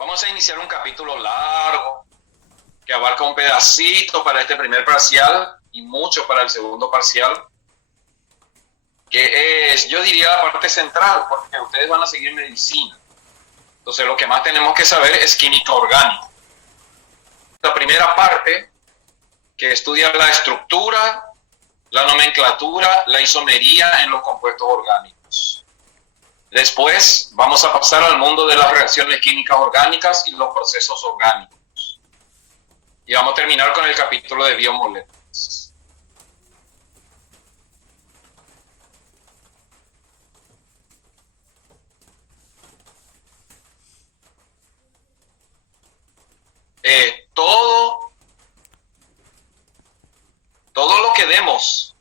Vamos a iniciar un capítulo largo que abarca un pedacito para este primer parcial y mucho para el segundo parcial, que es, yo diría, la parte central, porque ustedes van a seguir medicina. Entonces, lo que más tenemos que saber es química orgánica. La primera parte, que estudia la estructura, la nomenclatura, la isomería en los compuestos orgánicos. Después vamos a pasar al mundo de las reacciones químicas orgánicas y los procesos orgánicos. Y vamos a terminar con el capítulo de biomoléculas. Todo lo que demos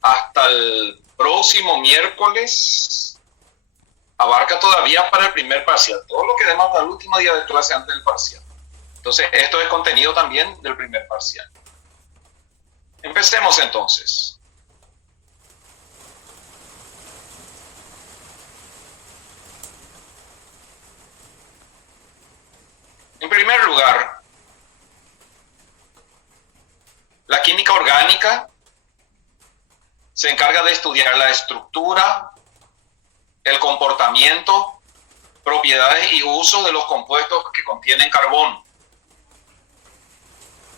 hasta el próximo miércoles abarca todavía para el primer parcial. Todo lo que demos hasta el último día de clase antes del parcial. Entonces, esto es contenido también del primer parcial. Empecemos entonces. En primer lugar, la química orgánica se encarga de estudiar la estructura, el comportamiento, propiedades y uso de los compuestos que contienen carbono.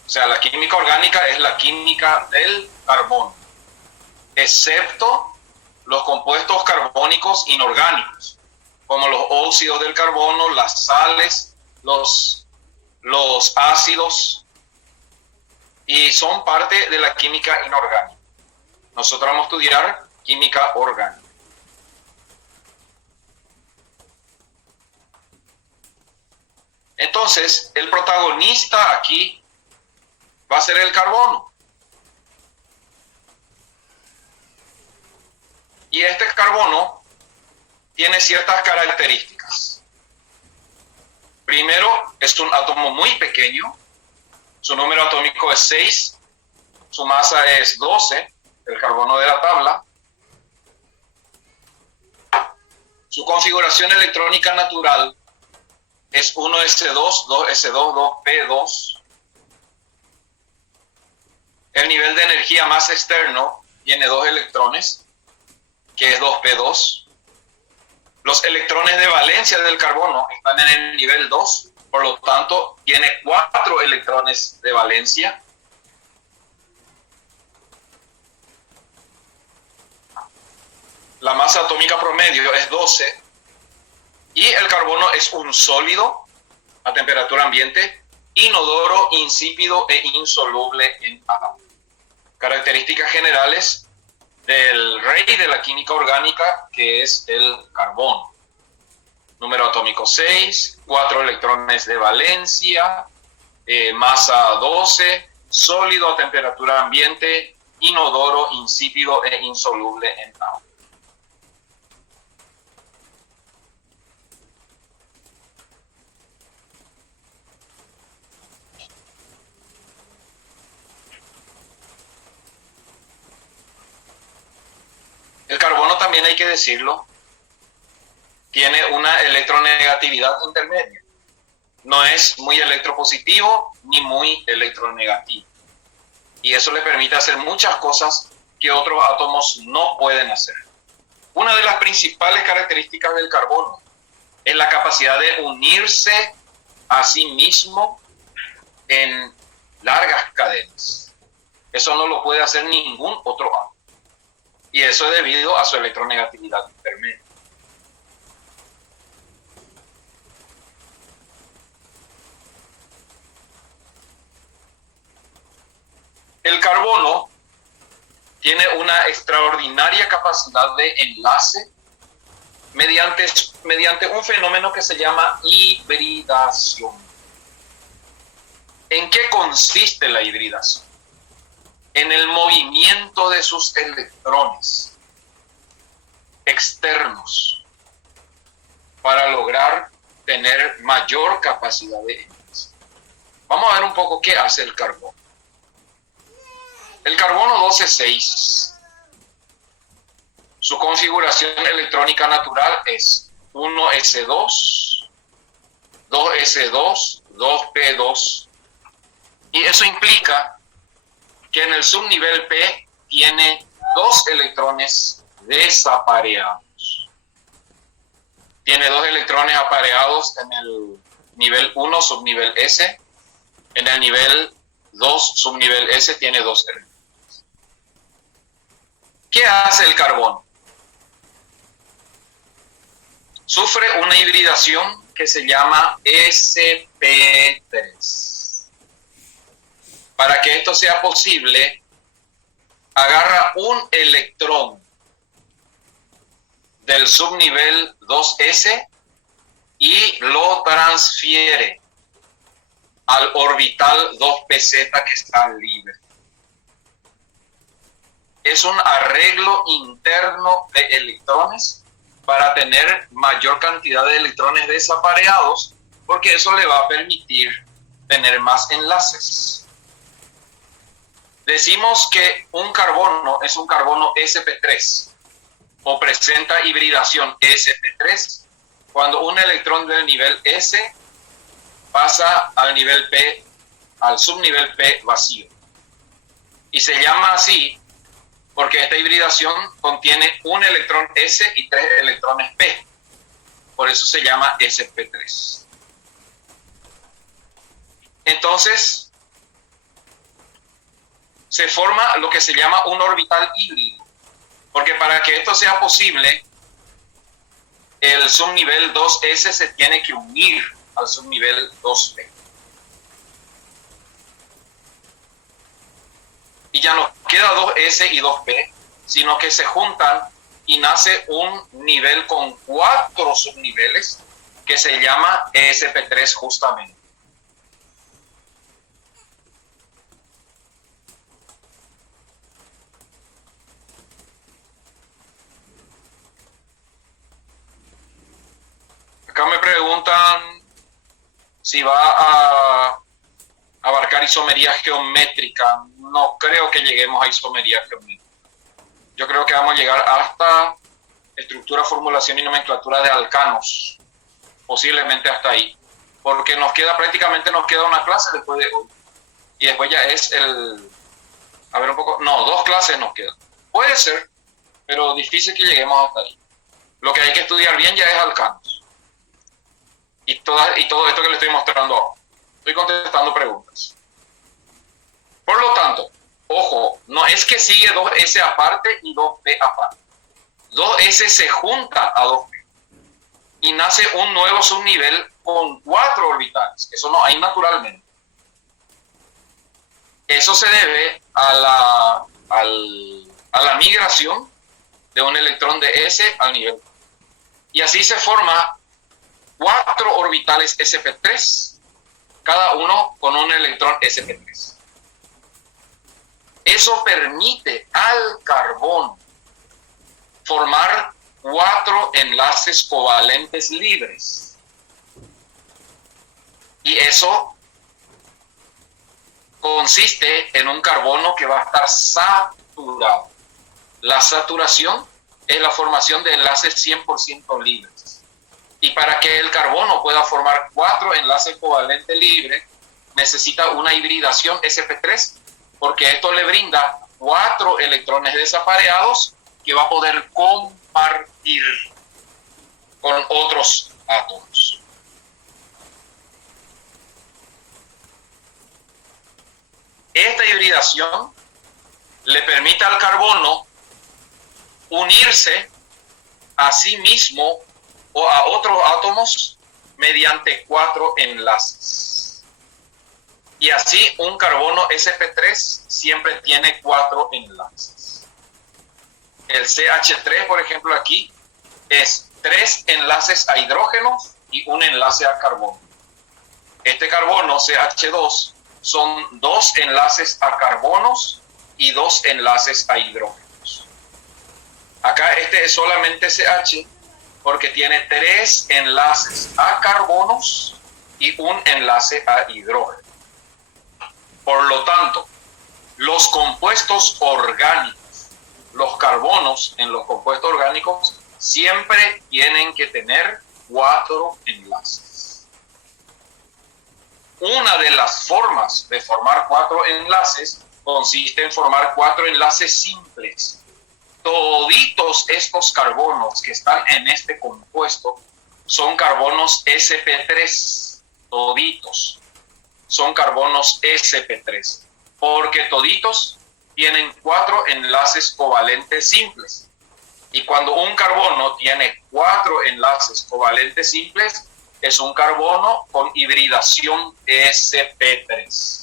O sea, la química orgánica es la química del carbono, excepto los compuestos carbónicos inorgánicos, como los óxidos del carbono, las sales, los ácidos, y son parte de la química inorgánica. Nosotros vamos a estudiar química orgánica. Entonces, el protagonista aquí va a ser el carbono. Y este carbono tiene ciertas características. Primero, es un átomo muy pequeño. Su número atómico es 6. Su masa es 12, el carbono de la tabla. Su configuración electrónica natural es 1s2, 2s2, 2p2. El nivel de energía más externo tiene 2 electrones, que es 2p2. Los electrones de valencia del carbono están en el nivel 2, por lo tanto, tiene 4 electrones de valencia. La masa atómica promedio es 12. Y el carbono es un sólido a temperatura ambiente, inodoro, insípido e insoluble en agua. Características generales del rey de la química orgánica, que es el carbono. Número atómico 6, 4 electrones de valencia, masa 12, sólido a temperatura ambiente, inodoro, insípido e insoluble en agua. El carbono, también hay que decirlo, tiene una electronegatividad intermedia. No es muy electropositivo ni muy electronegativo. Y eso le permite hacer muchas cosas que otros átomos no pueden hacer. Una de las principales características del carbono es la capacidad de unirse a sí mismo en largas cadenas. Eso no lo puede hacer ningún otro átomo. Y eso es debido a su electronegatividad intermedia. El carbono tiene una extraordinaria capacidad de enlace mediante un fenómeno que se llama hibridación. ¿En qué consiste la hibridación? En el movimiento de sus electrones externos para lograr tener mayor capacidad de enlace. Vamos a ver un poco qué hace el carbono. El carbono 12,6, su configuración electrónica natural es 1s2, 2s2, 2p2. Y eso implica que en el subnivel P tiene 2 electrones desapareados. Tiene 2 electrones apareados en el nivel 1, subnivel S. En el nivel 2, subnivel S, tiene 2 electrones. ¿Qué hace el carbono? Sufre una hibridación que se llama sp3. Para que esto sea posible, agarra un electrón del subnivel 2s y lo transfiere al orbital 2pz que está libre. Es un arreglo interno de electrones para tener mayor cantidad de electrones desapareados, porque eso le va a permitir tener más enlaces. Decimos que un carbono es un carbono sp3 o presenta hibridación sp3 cuando un electrón del nivel S pasa al nivel P, al subnivel P vacío. Y se llama así porque esta hibridación contiene un electrón S y 3 electrones P. Por eso se llama sp3. Entonces, se forma lo que se llama un orbital híbrido. Porque para que esto sea posible, el subnivel 2s se tiene que unir al subnivel 2p. Y ya no queda 2s y 2p, sino que se juntan y nace un nivel con 4 subniveles que se llama sp3 justamente. Acá me preguntan si va a abarcar isomería geométrica. No creo que lleguemos a isomería geométrica. Yo creo que vamos a llegar hasta estructura, formulación y nomenclatura de alcanos. Posiblemente hasta ahí. Porque prácticamente nos queda una clase después de hoy. Y después ya es a ver un poco, no, 2 clases nos quedan. Puede ser, pero difícil que lleguemos hasta ahí. Lo que hay que estudiar bien ya es alcanos. Y todo esto que le estoy mostrando ahora. Estoy contestando preguntas. Por lo tanto, ojo, no es que sigue 2s aparte y 2p aparte. 2s se junta a 2p y nace un nuevo subnivel con 4 orbitales. Eso no hay naturalmente. Eso se debe a la migración de un electrón de S al nivel. Y así se forma 4 orbitales sp3, cada uno con un electrón sp3. Eso permite al carbono formar 4 enlaces covalentes libres. Y eso consiste en un carbono que va a estar saturado. La saturación es la formación de enlaces 100% libres. Y para que el carbono pueda formar 4 enlaces covalentes libres, necesita una hibridación sp3, porque esto le brinda 4 electrones desapareados que va a poder compartir con otros átomos. Esta hibridación le permite al carbono unirse a sí mismo o a otros átomos mediante 4 enlaces. Y así un carbono sp3 siempre tiene 4 enlaces. El CH3, por ejemplo, aquí es 3 enlaces a hidrógenos y un enlace a carbono. Este carbono CH2 son 2 enlaces a carbonos y 2 enlaces a hidrógenos. Acá este es solamente CH porque tiene 3 enlaces a carbonos y un enlace a hidrógeno. Por lo tanto, los compuestos orgánicos, los carbonos en los compuestos orgánicos siempre tienen que tener 4 enlaces. Una de las formas de formar 4 enlaces consiste en formar 4 enlaces simples. Toditos estos carbonos que están en este compuesto son carbonos sp3. Toditos son carbonos sp3, porque toditos tienen 4 enlaces covalentes simples. Y cuando un carbono tiene 4 enlaces covalentes simples, es un carbono con hibridación sp3.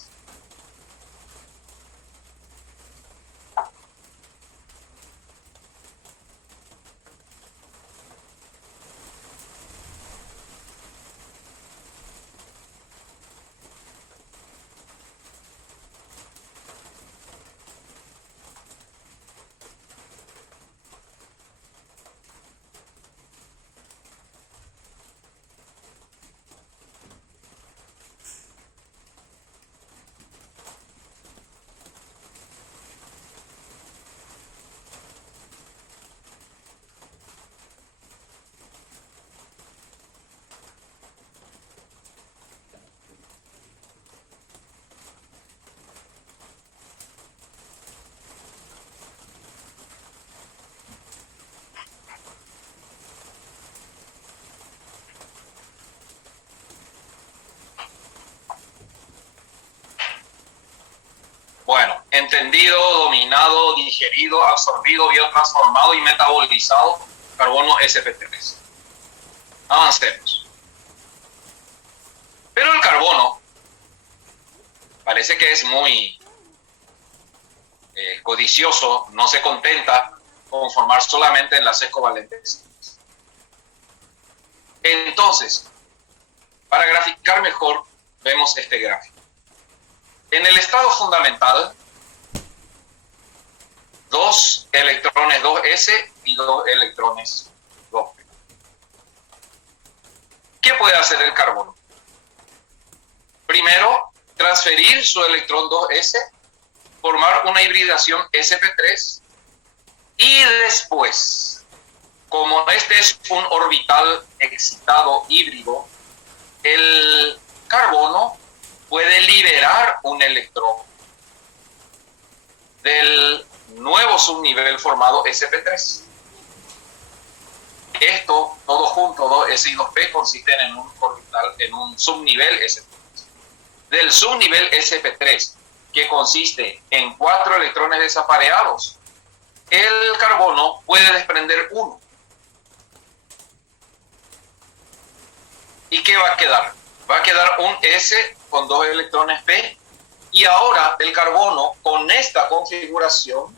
Bueno, entendido, dominado, digerido, absorbido, biotransformado y metabolizado carbono sp3. Avancemos. Pero el carbono parece que es muy codicioso, no se contenta con formar solamente enlaces covalentes. Entonces, para graficar mejor, vemos este gráfico. En el estado fundamental, 2 electrones 2s y 2 electrones 2p. ¿Qué puede hacer el carbono? Primero, transferir su electrón 2s, formar una hibridación sp3 y después, como este es un orbital excitado híbrido, el carbono puede liberar un electrón del nuevo subnivel formado sp3. Esto, todo junto, 2s y 2p, consisten en un orbital, en un subnivel sp3. Del subnivel sp3, que consiste en 4 electrones desapareados, el carbono puede desprender uno. ¿Y qué va a quedar? Va a quedar un S con 2 electrones P, y ahora el carbono con esta configuración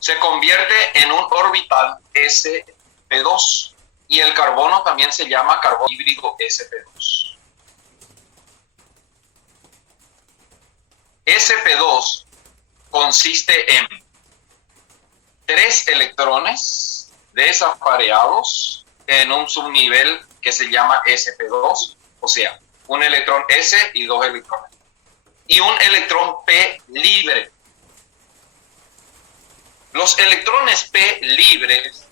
se convierte en un orbital sp2, y el carbono también se llama carbono híbrido sp2. sp2 consiste en 3 electrones desapareados en un subnivel que se llama sp2, o sea, un electrón S y 2 electrones, y un electrón P libre. Los electrones P libres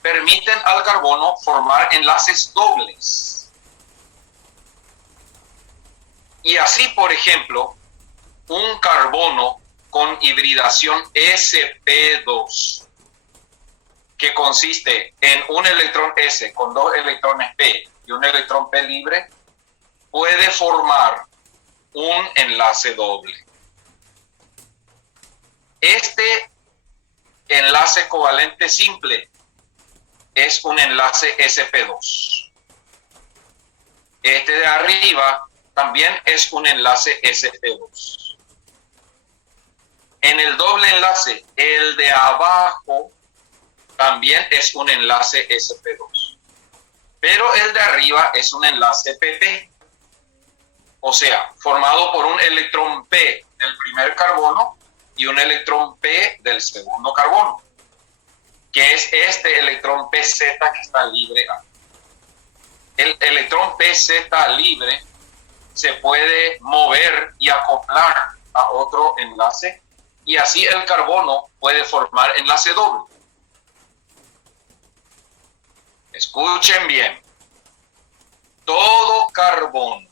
permiten al carbono formar enlaces dobles. Y así, por ejemplo, un carbono con hibridación sp2, que consiste en un electrón S con 2 electrones P y un electrón P libre, puede formar un enlace doble. Este enlace covalente simple es un enlace sp2. Este de arriba también es un enlace sp2. En el doble enlace, el de abajo también es un enlace sp2. Pero el de arriba es un enlace pp. O sea, formado por un electrón P del primer carbono y un electrón P del segundo carbono, que es este electrón PZ que está libre aquí. El electrón PZ libre se puede mover y acoplar a otro enlace, y así el carbono puede formar enlace doble. Escuchen bien. Todo carbono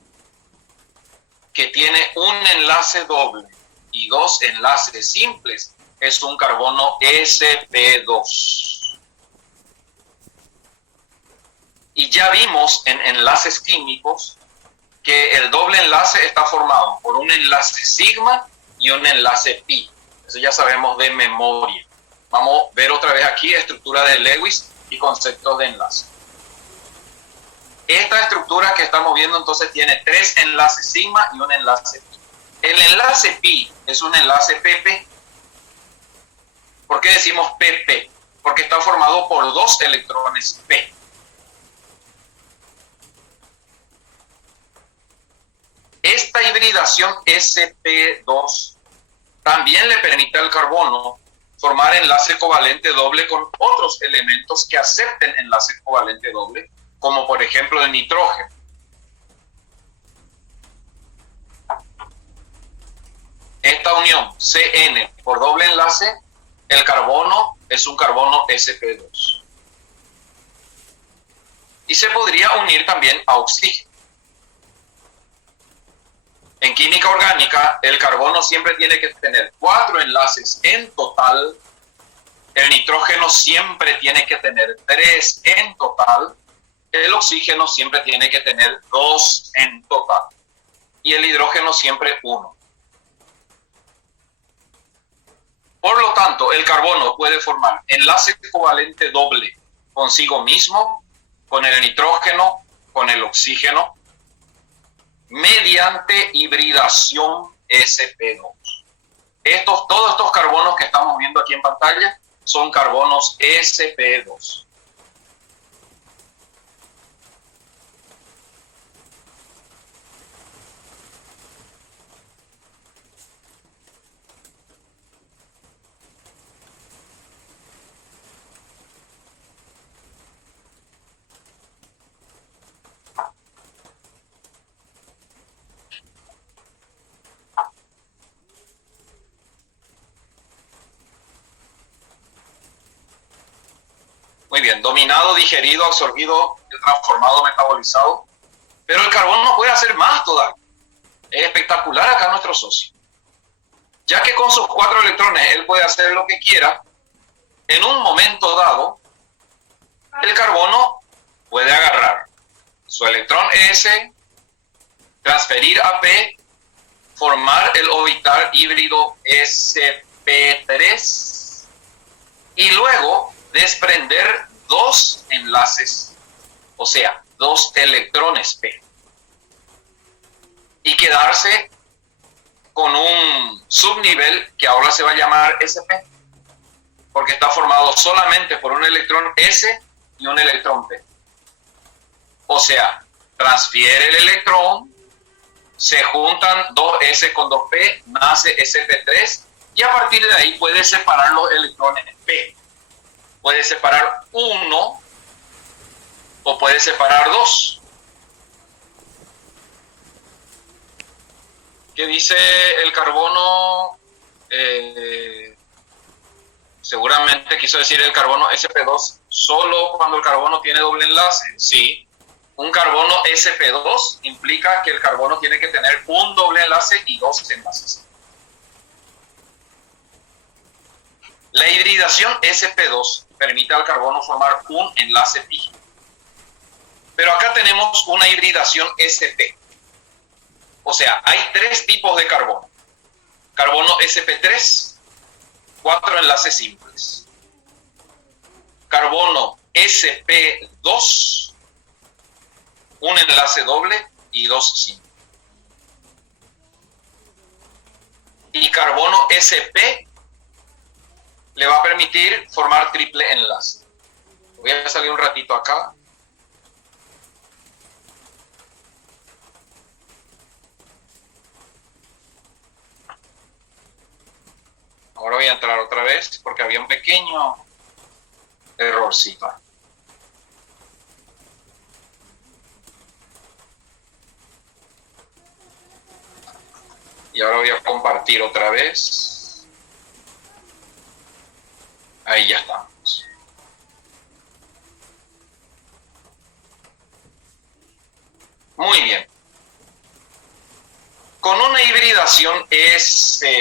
que tiene un enlace doble y dos enlaces simples es un carbono sp2. Y ya vimos en enlaces químicos que el doble enlace está formado por un enlace sigma y un enlace pi. Eso ya sabemos de memoria. Vamos a ver otra vez aquí estructura de Lewis y conceptos de enlace. Esta estructura que estamos viendo entonces tiene 3 enlaces sigma y un enlace pi. El enlace pi es un enlace pp. ¿Por qué decimos pp? Porque está formado por 2 electrones p. Esta hibridación sp2 también le permite al carbono formar enlace covalente doble con otros elementos que acepten enlace covalente doble, como por ejemplo el nitrógeno. Esta unión CN por doble enlace, el carbono es un carbono sp2. Y se podría unir también a oxígeno. En química orgánica, el carbono siempre tiene que tener 4 enlaces en total. El nitrógeno siempre tiene que tener 3 en total. El oxígeno siempre tiene que tener 2 en total. Y el hidrógeno siempre 1. Por lo tanto, el carbono puede formar enlace covalente doble consigo mismo, con el nitrógeno, con el oxígeno, mediante hibridación sp2. Todos estos carbonos que estamos viendo aquí en pantalla son carbonos sp2. Muy bien, dominado, digerido, absorbido, transformado, metabolizado. Pero el carbono puede hacer más todavía. Es espectacular acá nuestro socio. Ya que con sus 4 electrones él puede hacer lo que quiera, en un momento dado, el carbono puede agarrar su electrón S, transferir a P, formar el orbital híbrido sp3 y luego desprender 2 enlaces, o sea, 2 electrones P, y quedarse con un subnivel que ahora se va a llamar sp, porque está formado solamente por un electrón S y un electrón P. O sea, transfiere el electrón, se juntan 2S con 2P, nace sp3, y a partir de ahí puede separar los electrones P. Puede separar 1 o puede separar 2. ¿Qué dice el carbono? Seguramente quiso decir el carbono sp2 solo cuando el carbono tiene doble enlace. Sí. Un carbono sp2 implica que el carbono tiene que tener un doble enlace y 2 enlaces. La hibridación sp2 permite al carbono formar un enlace pi. Pero acá tenemos una hibridación sp. O sea, hay 3 tipos de carbono. Carbono sp3, 4 enlaces simples. Carbono sp2, un enlace doble y 2 simples. Y carbono sp le va a permitir formar triple enlace. Voy a salir un ratito acá. Ahora voy a entrar otra vez porque había un pequeño errorcito. Y ahora voy a compartir otra vez. Ahí ya estamos. Muy bien. Con una hibridación sp,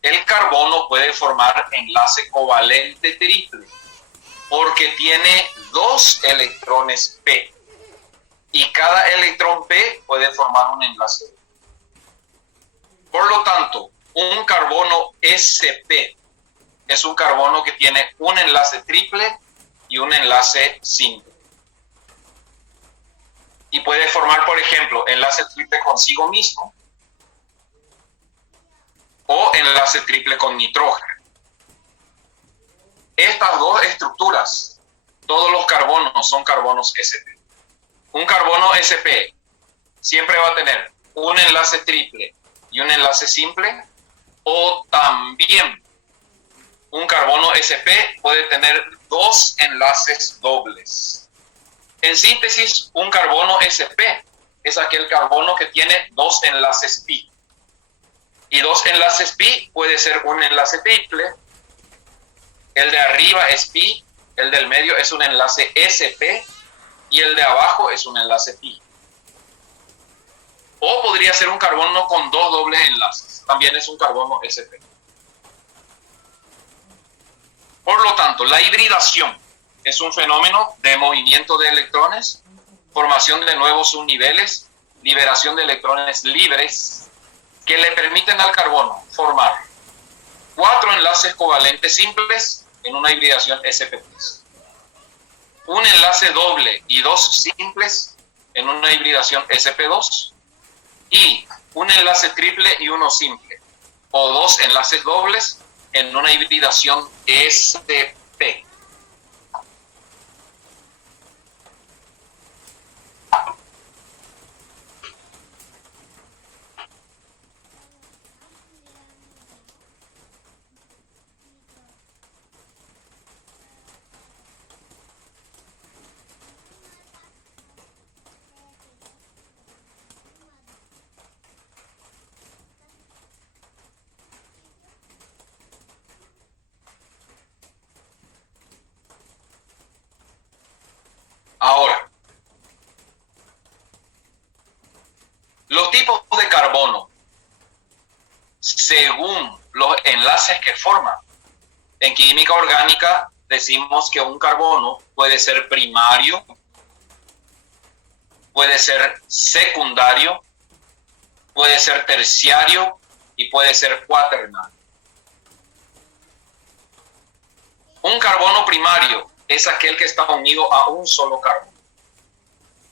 el carbono puede formar enlace covalente triple porque tiene 2 electrones p y cada electrón p puede formar un enlace. Por lo tanto, un carbono sp es un carbono que tiene un enlace triple y un enlace simple. Y puede formar, por ejemplo, enlace triple consigo mismo o enlace triple con nitrógeno. Estas dos estructuras, todos los carbonos son carbonos sp. Un carbono sp siempre va a tener un enlace triple y un enlace simple, o también un carbono sp puede tener 2 enlaces dobles. En síntesis, un carbono sp es aquel carbono que tiene 2 enlaces pi. Y 2 enlaces pi puede ser un enlace triple. El de arriba es pi, el del medio es un enlace sp y el de abajo es un enlace pi. O podría ser un carbono con 2 dobles enlaces. También es un carbono sp. Por lo tanto, la hibridación es un fenómeno de movimiento de electrones, formación de nuevos subniveles, liberación de electrones libres que le permiten al carbono formar 4 enlaces covalentes simples en una hibridación sp+, un enlace doble y 2 simples en una hibridación sp2 y un enlace triple y uno simple, o 2 enlaces dobles en una hibridación sp. Ahora, los tipos de carbono, según los enlaces que forman, en química orgánica decimos que un carbono puede ser primario, puede ser secundario, puede ser terciario y puede ser cuaternario. Un carbono primario es aquel que está unido a un solo carbono.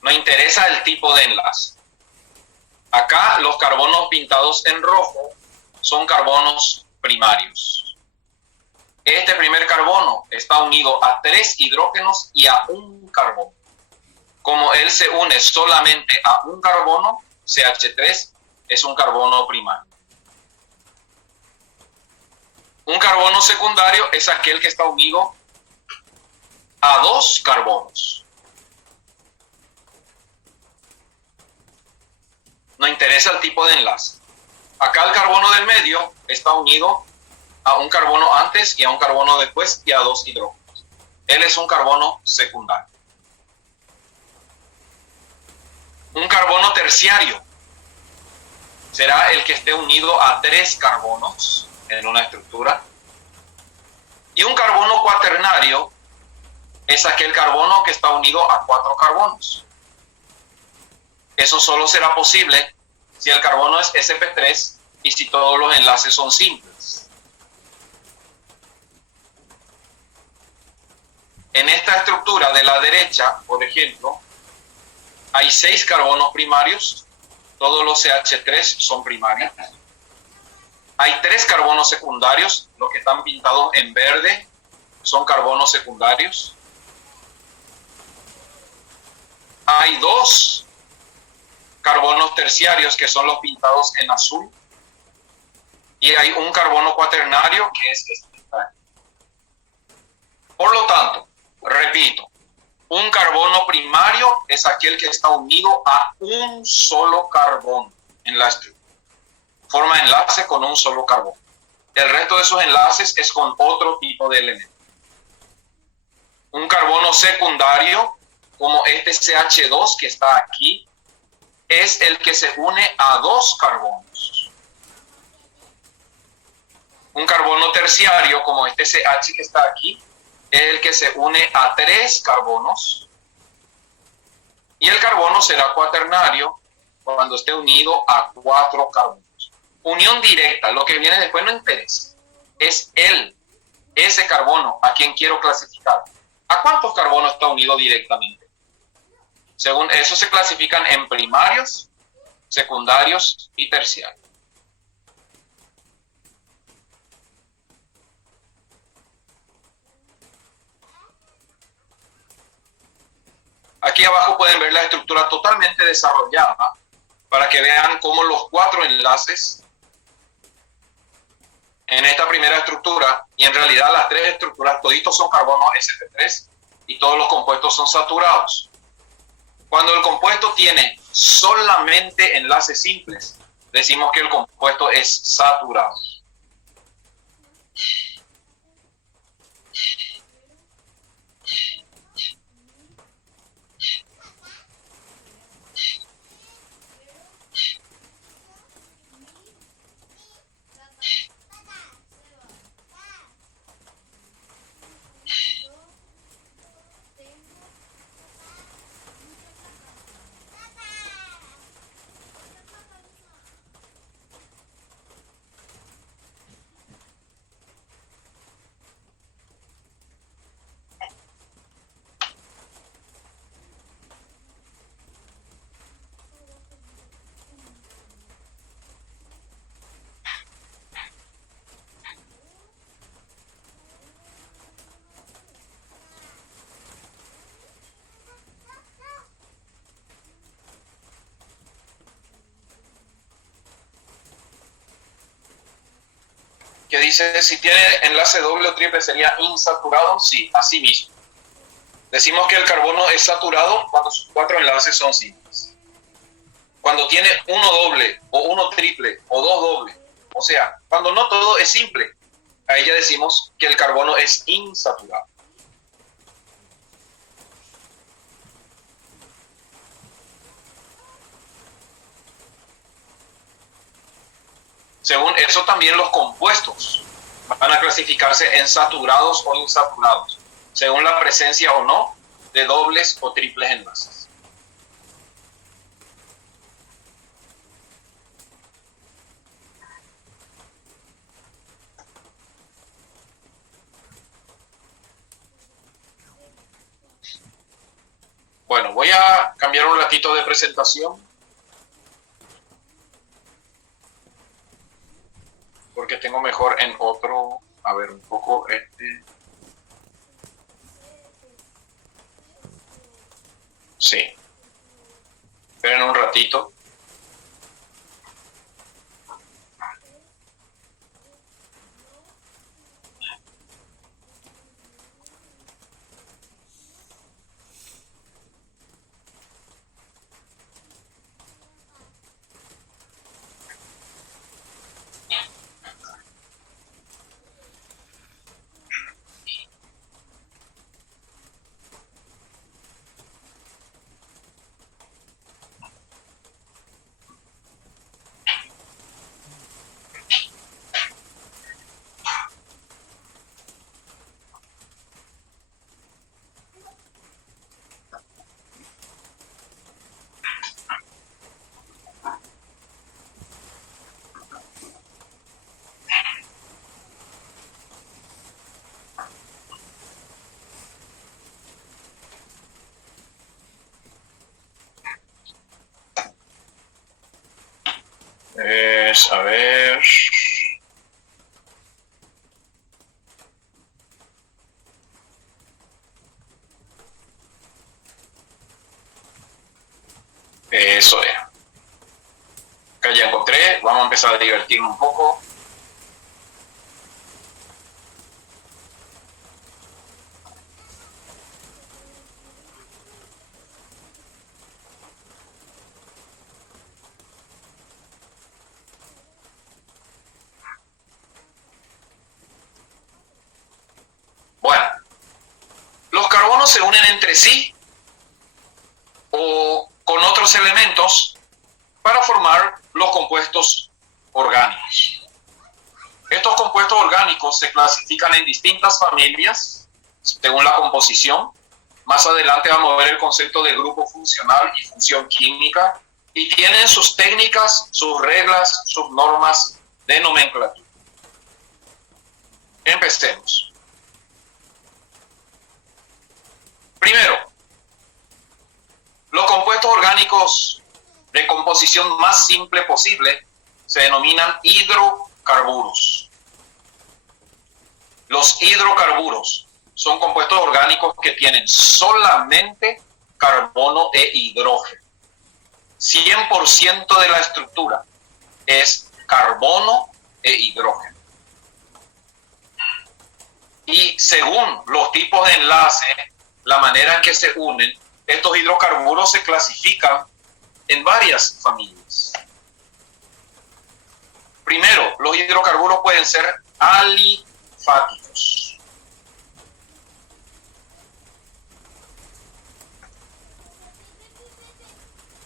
No interesa el tipo de enlace. Acá los carbonos pintados en rojo son carbonos primarios. Este primer carbono está unido a 3 hidrógenos y a un carbono. Como él se une solamente a un carbono, CH3 es un carbono primario. Un carbono secundario es aquel que está unido a 2 carbonos. No interesa el tipo de enlace. Acá el carbono del medio está unido a un carbono antes y a un carbono después y a 2 hidrógenos. Él es un carbono secundario. Un carbono terciario será el que esté unido a 3 carbonos en una estructura. Y un carbono cuaternario es aquel carbono que está unido a 4 carbonos. Eso solo será posible si el carbono es sp3 y si todos los enlaces son simples. En esta estructura de la derecha, por ejemplo, hay 6 carbonos primarios, todos los CH3 son primarios. Hay 3 carbonos secundarios, los que están pintados en verde son carbonos secundarios. Hay 2 carbonos terciarios que son los pintados en azul. Y hay un carbono cuaternario que es este. Por lo tanto, repito, un carbono primario es aquel que está unido a un solo carbono en la estructura. Forma enlace con un solo carbono. El resto de esos enlaces es con otro tipo de elemento. Un carbono secundario, como este CH2 que está aquí, es el que se une a dos carbonos. Un carbono terciario, como este CH que está aquí, es el que se une a 3 carbonos. Y el carbono será cuaternario cuando esté unido a 4 carbonos. Unión directa, lo que viene después no interesa. Es ese carbono a quien quiero clasificar. ¿A cuántos carbonos está unido directamente? Según eso se clasifican en primarios, secundarios y terciarios. Aquí abajo pueden ver la estructura totalmente desarrollada para que vean cómo los 4 enlaces en esta primera estructura, y en realidad las 3 estructuras, toditos son carbono sp3 y todos los compuestos son saturados. Cuando el compuesto tiene solamente enlaces simples, decimos que el compuesto es saturado. Que dice, si tiene enlace doble o triple, ¿sería insaturado? Sí, así mismo. Decimos que el carbono es saturado cuando sus 4 enlaces son simples. Cuando tiene uno doble, o uno triple, o 2 doble, o sea, cuando no todo es simple, ahí ya decimos que el carbono es insaturado. Según eso, también los compuestos van a clasificarse en saturados o insaturados, según la presencia o no de dobles o triples enlaces. Bueno, voy a cambiar un ratito de presentación, porque tengo mejor en otro, a ver un poco este. Sí. Esperen un ratito. A ver. Eso es. Acá ya encontré. Vamos a empezar a divertirnos un poco. Bueno, los carbonos se unen entre sí o con otros elementos para formar los compuestos orgánicos. Estos compuestos orgánicos se clasifican en distintas familias según la composición. Más adelante vamos a ver el concepto de grupo funcional y función química, y tienen sus técnicas, sus reglas, sus normas de nomenclatura. Empecemos. Primero, los compuestos orgánicos de composición más simple posible se denominan hidrocarburos. Los hidrocarburos son compuestos orgánicos que tienen solamente carbono e hidrógeno. 100% de la estructura es carbono e hidrógeno. Y según los tipos de enlace, la manera en que se unen, estos hidrocarburos se clasifican en varias familias. Primero, los hidrocarburos pueden ser alifáticos.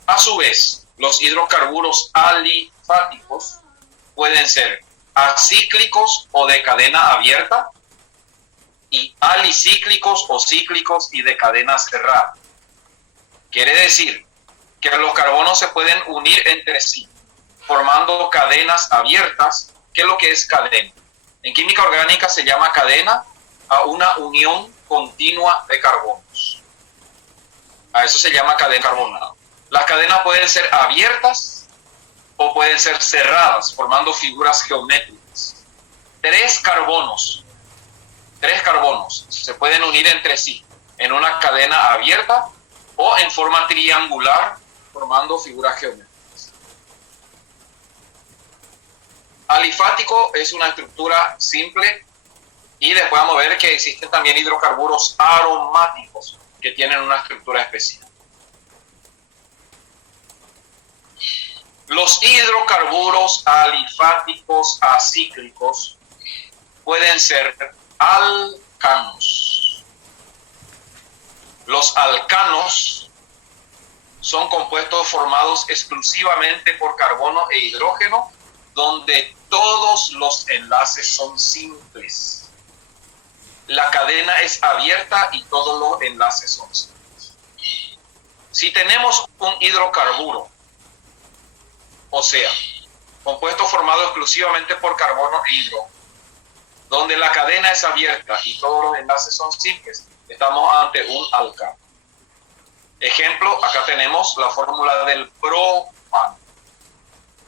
A su vez, los hidrocarburos alifáticos pueden ser acíclicos o de cadena abierta y alicíclicos o cíclicos y de cadena cerrada. Quiere decir que los carbonos se pueden unir entre sí, formando cadenas abiertas. ¿Qué es lo que es cadena? En química orgánica se llama cadena a una unión continua de carbonos. A eso se llama cadena carbonada. Las cadenas pueden ser abiertas o pueden ser cerradas, formando figuras geométricas. Tres carbonos se pueden unir entre sí en una cadena abierta o en forma triangular, formando figuras geométricas. Alifático es una estructura simple, y después vamos a ver que existen también hidrocarburos aromáticos que tienen una estructura especial. Los hidrocarburos alifáticos acíclicos pueden ser alcanos. Los alcanos son compuestos formados exclusivamente por carbono e hidrógeno, donde todos los enlaces son simples. La cadena es abierta y todos los enlaces son simples. Si tenemos un hidrocarburo, o sea, compuesto formado exclusivamente por carbono e hidrógeno, donde la cadena es abierta y todos los enlaces son simples, estamos ante un alcano. Ejemplo, acá tenemos la fórmula del propano.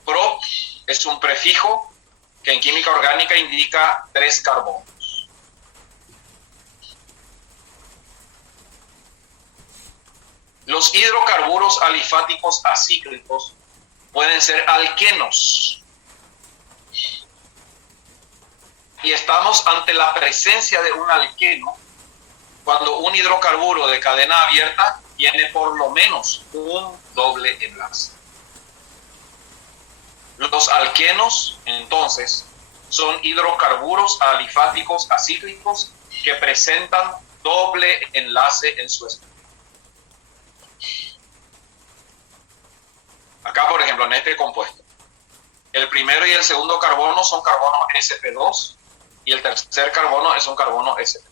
Pro es un prefijo que en química orgánica indica 3 carbonos. Los hidrocarburos alifáticos acíclicos pueden ser alquenos. Y estamos ante la presencia de un alqueno cuando un hidrocarburo de cadena abierta tiene por lo menos un doble enlace. Los alquenos, entonces, son hidrocarburos alifáticos acíclicos que presentan doble enlace en su estructura. Acá, por ejemplo, en este compuesto, el primero y el segundo carbono son carbono sp2 y el tercer carbono es un carbono sp3.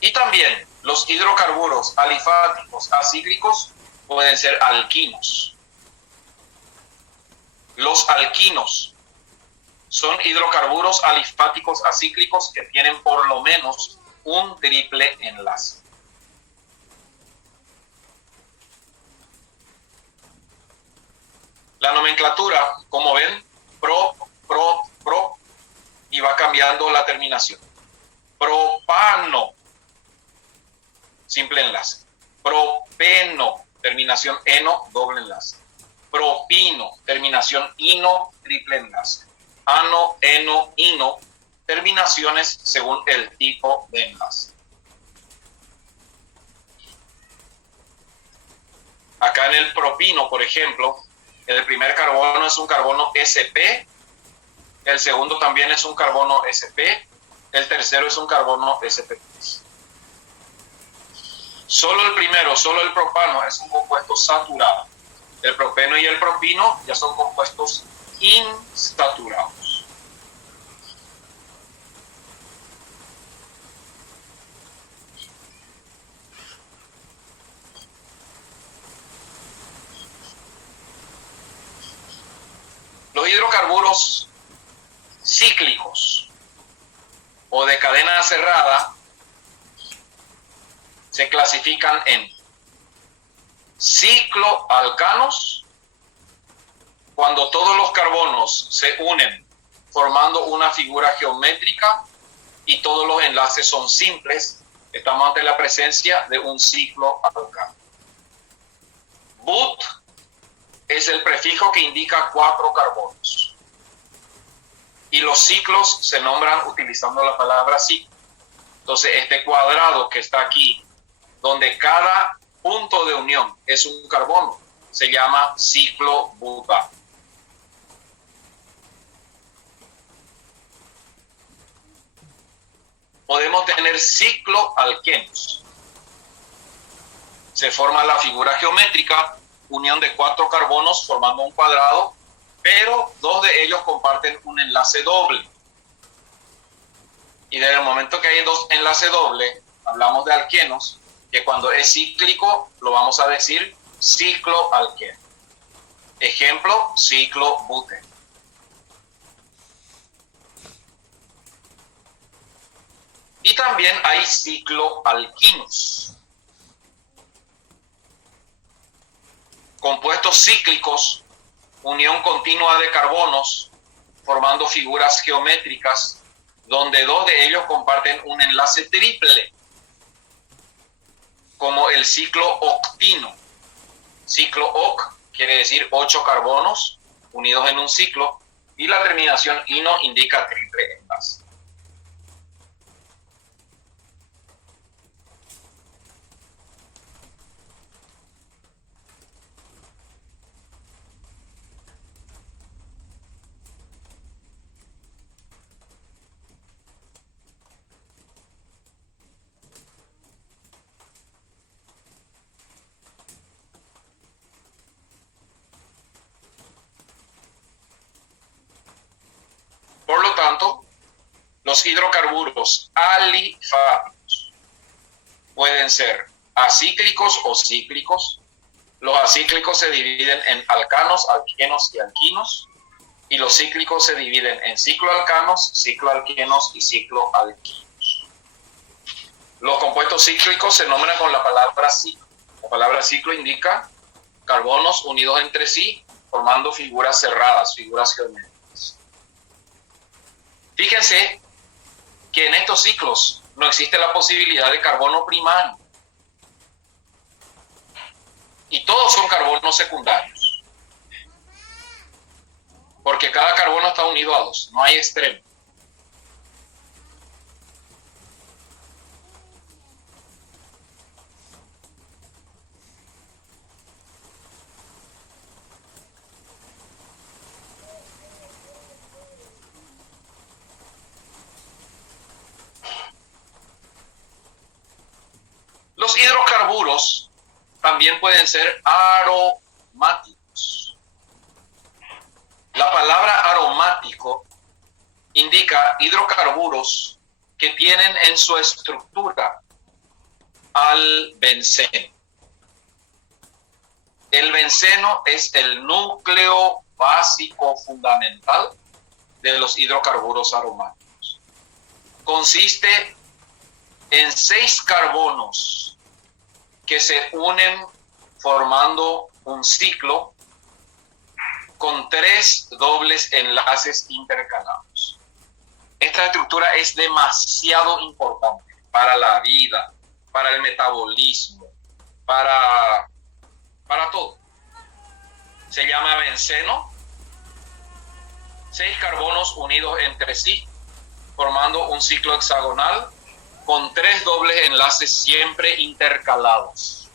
Y también los hidrocarburos alifáticos acíclicos pueden ser alquinos. Los alquinos son hidrocarburos alifáticos acíclicos que tienen por lo menos un triple enlace. La nomenclatura, como ven, pro, y va cambiando la terminación. Propano, simple enlace. Propeno, terminación eno, doble enlace. Propino, terminación ino, triple enlace. Ano, eno, ino, terminaciones según el tipo de enlace. Acá en el propino, por ejemplo, el primer carbono es un carbono sp, el segundo también es un carbono sp, el tercero es un carbono sp3. Solo el primero, solo el propano es un compuesto saturado. El propeno y el propino ya son compuestos insaturados. Los hidrocarburos cíclicos o de cadena cerrada se clasifican en cicloalcanos, cuando todos los carbonos se unen formando una figura geométrica y todos los enlaces son simples, estamos ante la presencia de un cicloalcano. But es el prefijo que indica 4 carbonos. Y los ciclos se nombran utilizando la palabra ciclo. Entonces, este cuadrado que está aquí, donde cada punto de unión es un carbono, se llama ciclo butano. Podemos tener cicloalquenos. Se forma la figura geométrica, unión de 4 carbonos formando un cuadrado, pero 2 de ellos comparten un enlace doble. Y desde el momento que hay 2 enlaces dobles, hablamos de alquenos, que cuando es cíclico lo vamos a decir cicloalqueno. Ejemplo, ciclobuteno. Y también hay cicloalquinos. Compuestos cíclicos, unión continua de carbonos, formando figuras geométricas, donde 2 de ellos comparten un enlace triple, como el ciclo octino. Ciclo oc quiere decir 8 carbonos unidos en un ciclo, y la terminación ino indica triple enlace. Por lo tanto, los hidrocarburos alifáticos pueden ser acíclicos o cíclicos. Los acíclicos se dividen en alcanos, alquenos y alquinos, y los cíclicos se dividen en cicloalcanos, cicloalquenos y cicloalquinos. Los compuestos cíclicos se nombran con la palabra ciclo. La palabra ciclo indica carbonos unidos entre sí, formando figuras cerradas, figuras geométricas. Fíjense que en estos ciclos no existe la posibilidad de carbono primario. Y todos son carbonos secundarios. Porque cada carbono está unido a 2, no hay extremo. Los hidrocarburos también pueden ser aromáticos. La palabra aromático indica hidrocarburos que tienen en su estructura al benceno. El benceno es el núcleo básico fundamental de los hidrocarburos aromáticos. Consiste en 6 carbonos que se unen formando un ciclo con 3 dobles enlaces intercalados. Esta estructura es demasiado importante para la vida, para el metabolismo, para todo. Se llama benceno. 6 carbonos unidos entre sí, formando un ciclo hexagonal con 3 dobles enlaces siempre intercalados.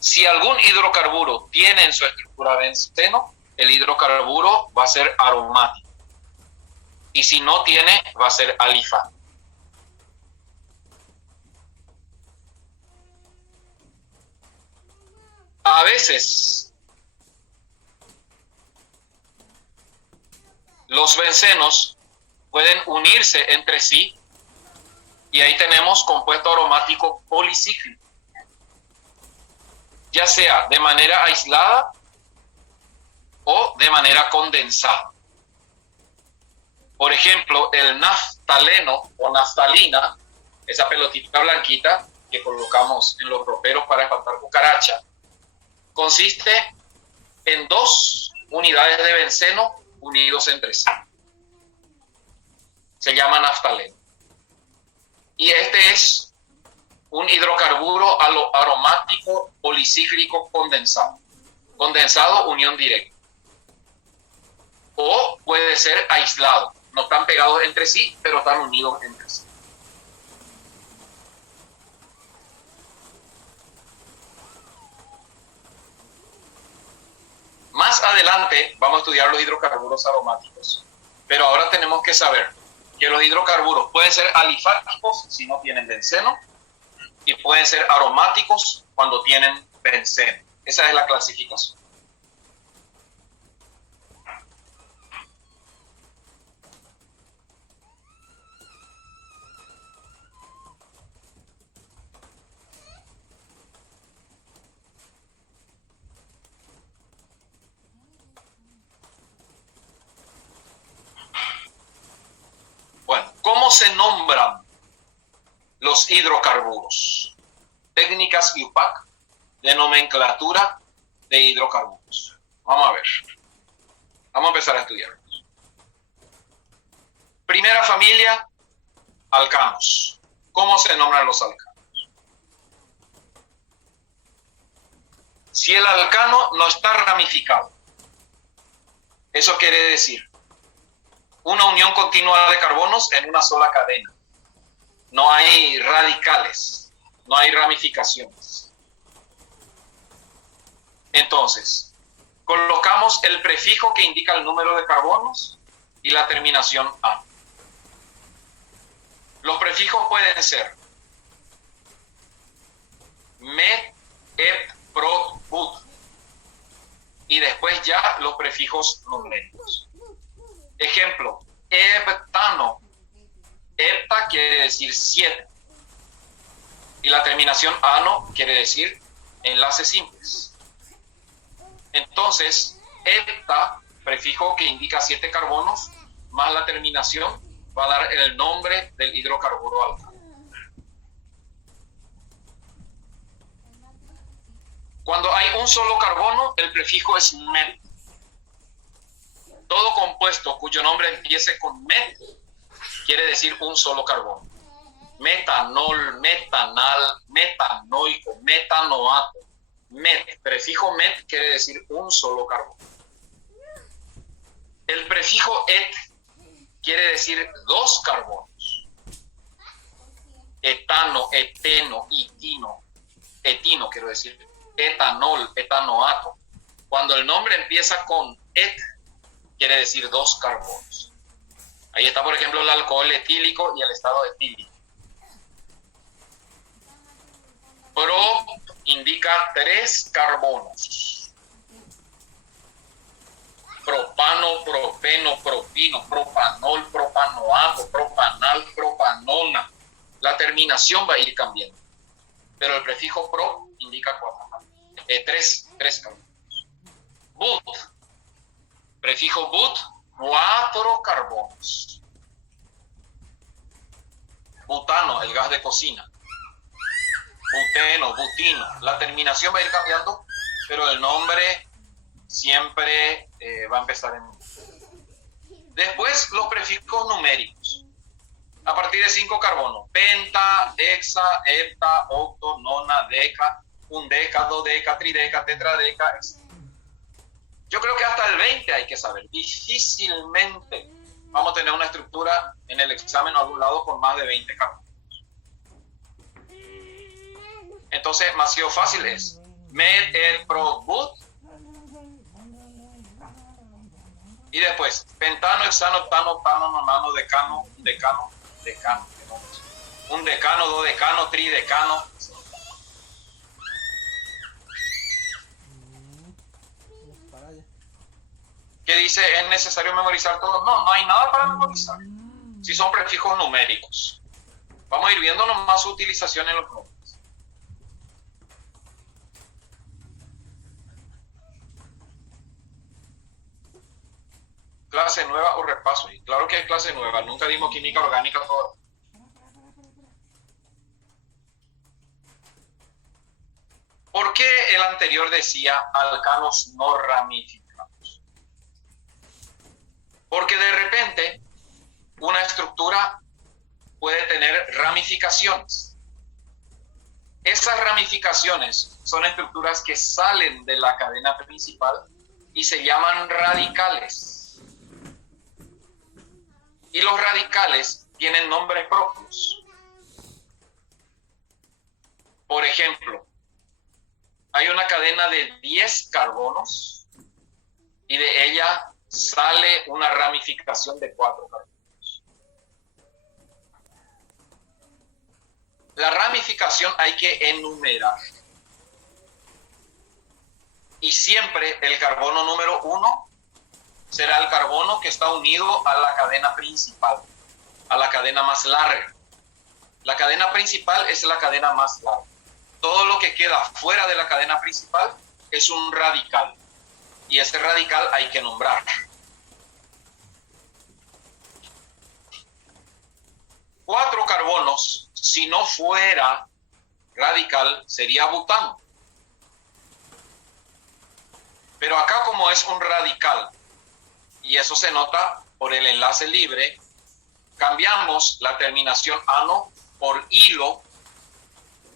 Si algún hidrocarburo tiene en su estructura benceno, el hidrocarburo va a ser aromático. Y si no tiene, va a ser alifático. A veces los bencenos pueden unirse entre sí y ahí tenemos compuesto aromático policíclico, ya sea de manera aislada o de manera condensada. Por ejemplo, el naftaleno o naftalina, esa pelotita blanquita que colocamos en los roperos para espantar cucaracha, consiste en 2 unidades de benceno unidos entre sí. Se llama naftaleno. Y este es un hidrocarburo aromático policíclico condensado. Condensado, unión directa. O puede ser aislado. No están pegados entre sí, pero están unidos entre sí. Más adelante vamos a estudiar los hidrocarburos aromáticos. Pero ahora tenemos que saber que los hidrocarburos pueden ser alifáticos si no tienen benceno y pueden ser aromáticos cuando tienen benceno. Esa es la clasificación. Bueno, ¿cómo se nombran los hidrocarburos? Técnicas IUPAC de nomenclatura de hidrocarburos. Vamos a ver. Vamos a empezar a estudiarlos. Primera familia, alcanos. ¿Cómo se nombran los alcanos? Si el alcano no está ramificado, eso quiere decir una unión continua de carbonos en una sola cadena. No hay radicales, no hay ramificaciones. Entonces, colocamos el prefijo que indica el número de carbonos y la terminación A. Los prefijos pueden ser met, ep, prot, but. Y después ya los prefijos numéricos. Ejemplo, heptano. Hepta quiere decir 7. Y la terminación ano quiere decir enlaces simples. Entonces, hepta, prefijo que indica 7 carbonos, más la terminación, va a dar el nombre del hidrocarburo alcano. Cuando hay un solo carbono, el prefijo es met. Todo compuesto cuyo nombre empiece con met quiere decir un solo carbono. Metanol, metanal, metanoico, metanoato. Met, prefijo met quiere decir un solo carbono. El prefijo et quiere decir 2 carbonos. Etano, eteno, etino quiero decir, etanol, etanoato. Cuando el nombre empieza con et, quiere decir 2 carbonos. Ahí está, por ejemplo, el alcohol etílico y el estado etílico. Pro indica 3 carbonos. Propano, propeno, propino, propanol, propanoato, propanal, propanona. La terminación va a ir cambiando. Pero el prefijo pro indica 3 carbonos. But. Prefijo but, 4 carbonos. Butano, el gas de cocina. Buteno, butino. La terminación va a ir cambiando, pero el nombre siempre va a empezar en... Después, los prefijos numéricos. A partir de 5 carbonos. Penta, hexa, hepta, octo, nona, deca, undeca, dodeca, trideca, tetradeca, etc. Yo creo que hasta el 20 hay que saber. Difícilmente vamos a tener una estructura en el examen a algún lado con más de 20 carbonos. Entonces, más fácil es met, et, prot, but. Y después, pentano, hexano, octano, octano, nonano, decano, decano. Un decano, dodecano, tridecano. ¿Qué dice? ¿Es necesario memorizar todo? No, no hay nada para memorizar. Si son prefijos numéricos. Vamos a ir viendo nomás su utilización en los nombres. Clase nueva o repaso. Y claro que es clase nueva. Nunca dimos química orgánica toda. ¿Por qué el anterior decía alcanos no ramificados? Porque de repente una estructura puede tener ramificaciones. Esas ramificaciones son estructuras que salen de la cadena principal y se llaman radicales. Y los radicales tienen nombres propios. Por ejemplo, hay una cadena de 10 carbonos y de ella sale una ramificación de 4 carbonos. La ramificación hay que enumerar. Y siempre el carbono número 1 será el carbono que está unido a la cadena principal, a la cadena más larga. La cadena principal es la cadena más larga. Todo lo que queda fuera de la cadena principal es un radical. Y ese radical hay que nombrar. 4 carbonos, si no fuera radical, sería butano. Pero acá, como es un radical, y eso se nota por el enlace libre, cambiamos la terminación ano por hilo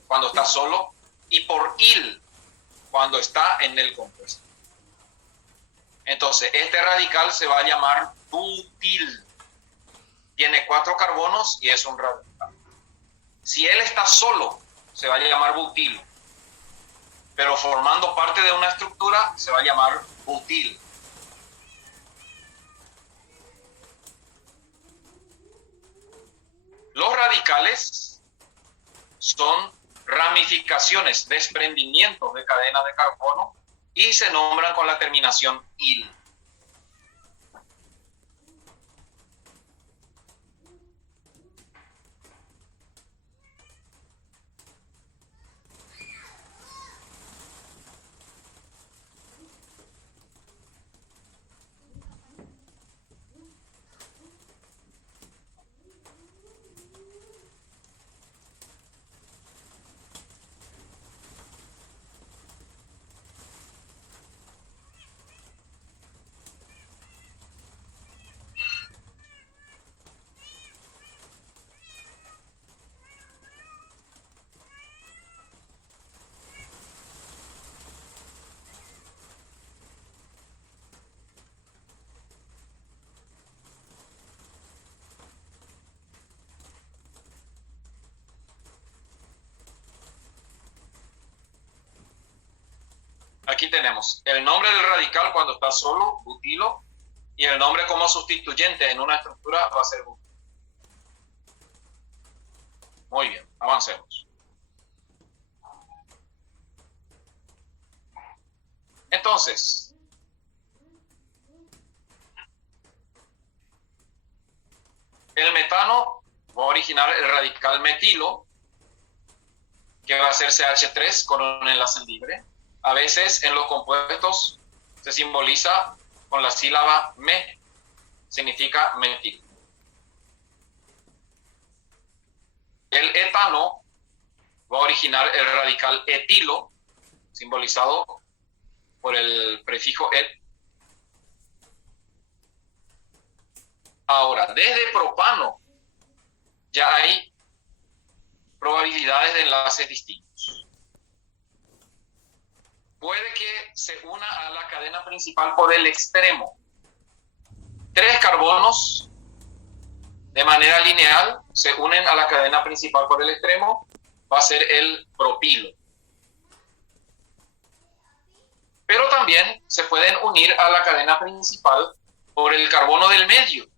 cuando está solo y por il cuando está en el compuesto. Entonces, este radical se va a llamar butil. Tiene 4 carbonos y es un radical. Si él está solo, se va a llamar butilo. Pero formando parte de una estructura, se va a llamar butil. Los radicales son ramificaciones, desprendimientos de cadenas de carbono y se nombran con la terminación il. Aquí tenemos el nombre del radical cuando está solo, butilo, y el nombre como sustituyente en una estructura va a ser butilo. Muy bien, avancemos. Entonces, el metano va a originar el radical metilo, que va a ser CH3 con un enlace libre. A veces en los compuestos se simboliza con la sílaba me, significa metil. El etano va a originar el radical etilo, simbolizado por el prefijo et. Ahora, desde propano ya hay probabilidades de enlaces distintos. Puede que se una a la cadena principal por el extremo. 3 carbonos de manera lineal se unen a la cadena principal por el extremo, va a ser el propilo. Pero también se pueden unir a la cadena principal por el carbono del medio.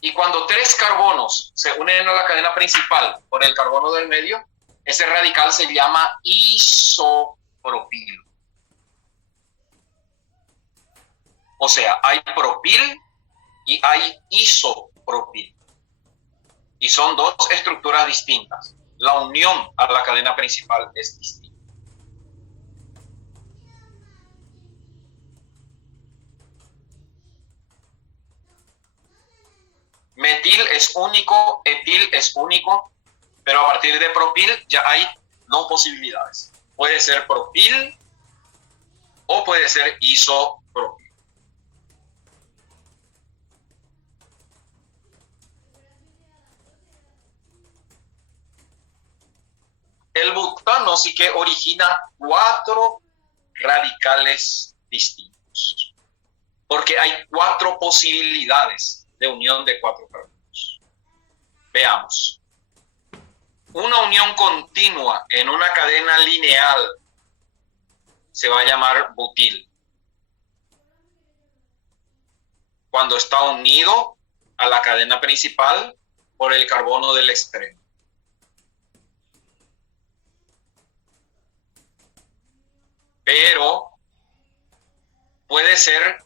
Y cuando 3 carbonos se unen a la cadena principal por el carbono del medio, ese radical se llama isopropilo. O sea, hay propil y hay isopropil. Y son dos estructuras distintas. La unión a la cadena principal es distinta. Metil es único, etil es único, pero a partir de propil ya hay dos posibilidades. Puede ser propil o puede ser isopropil. El butano sí que origina 4 radicales distintos, porque hay 4 posibilidades de unión de 4 carbonos. Veamos. Una unión continua en una cadena lineal se va a llamar butil. Cuando está unido a la cadena principal por el carbono del extremo. Pero puede ser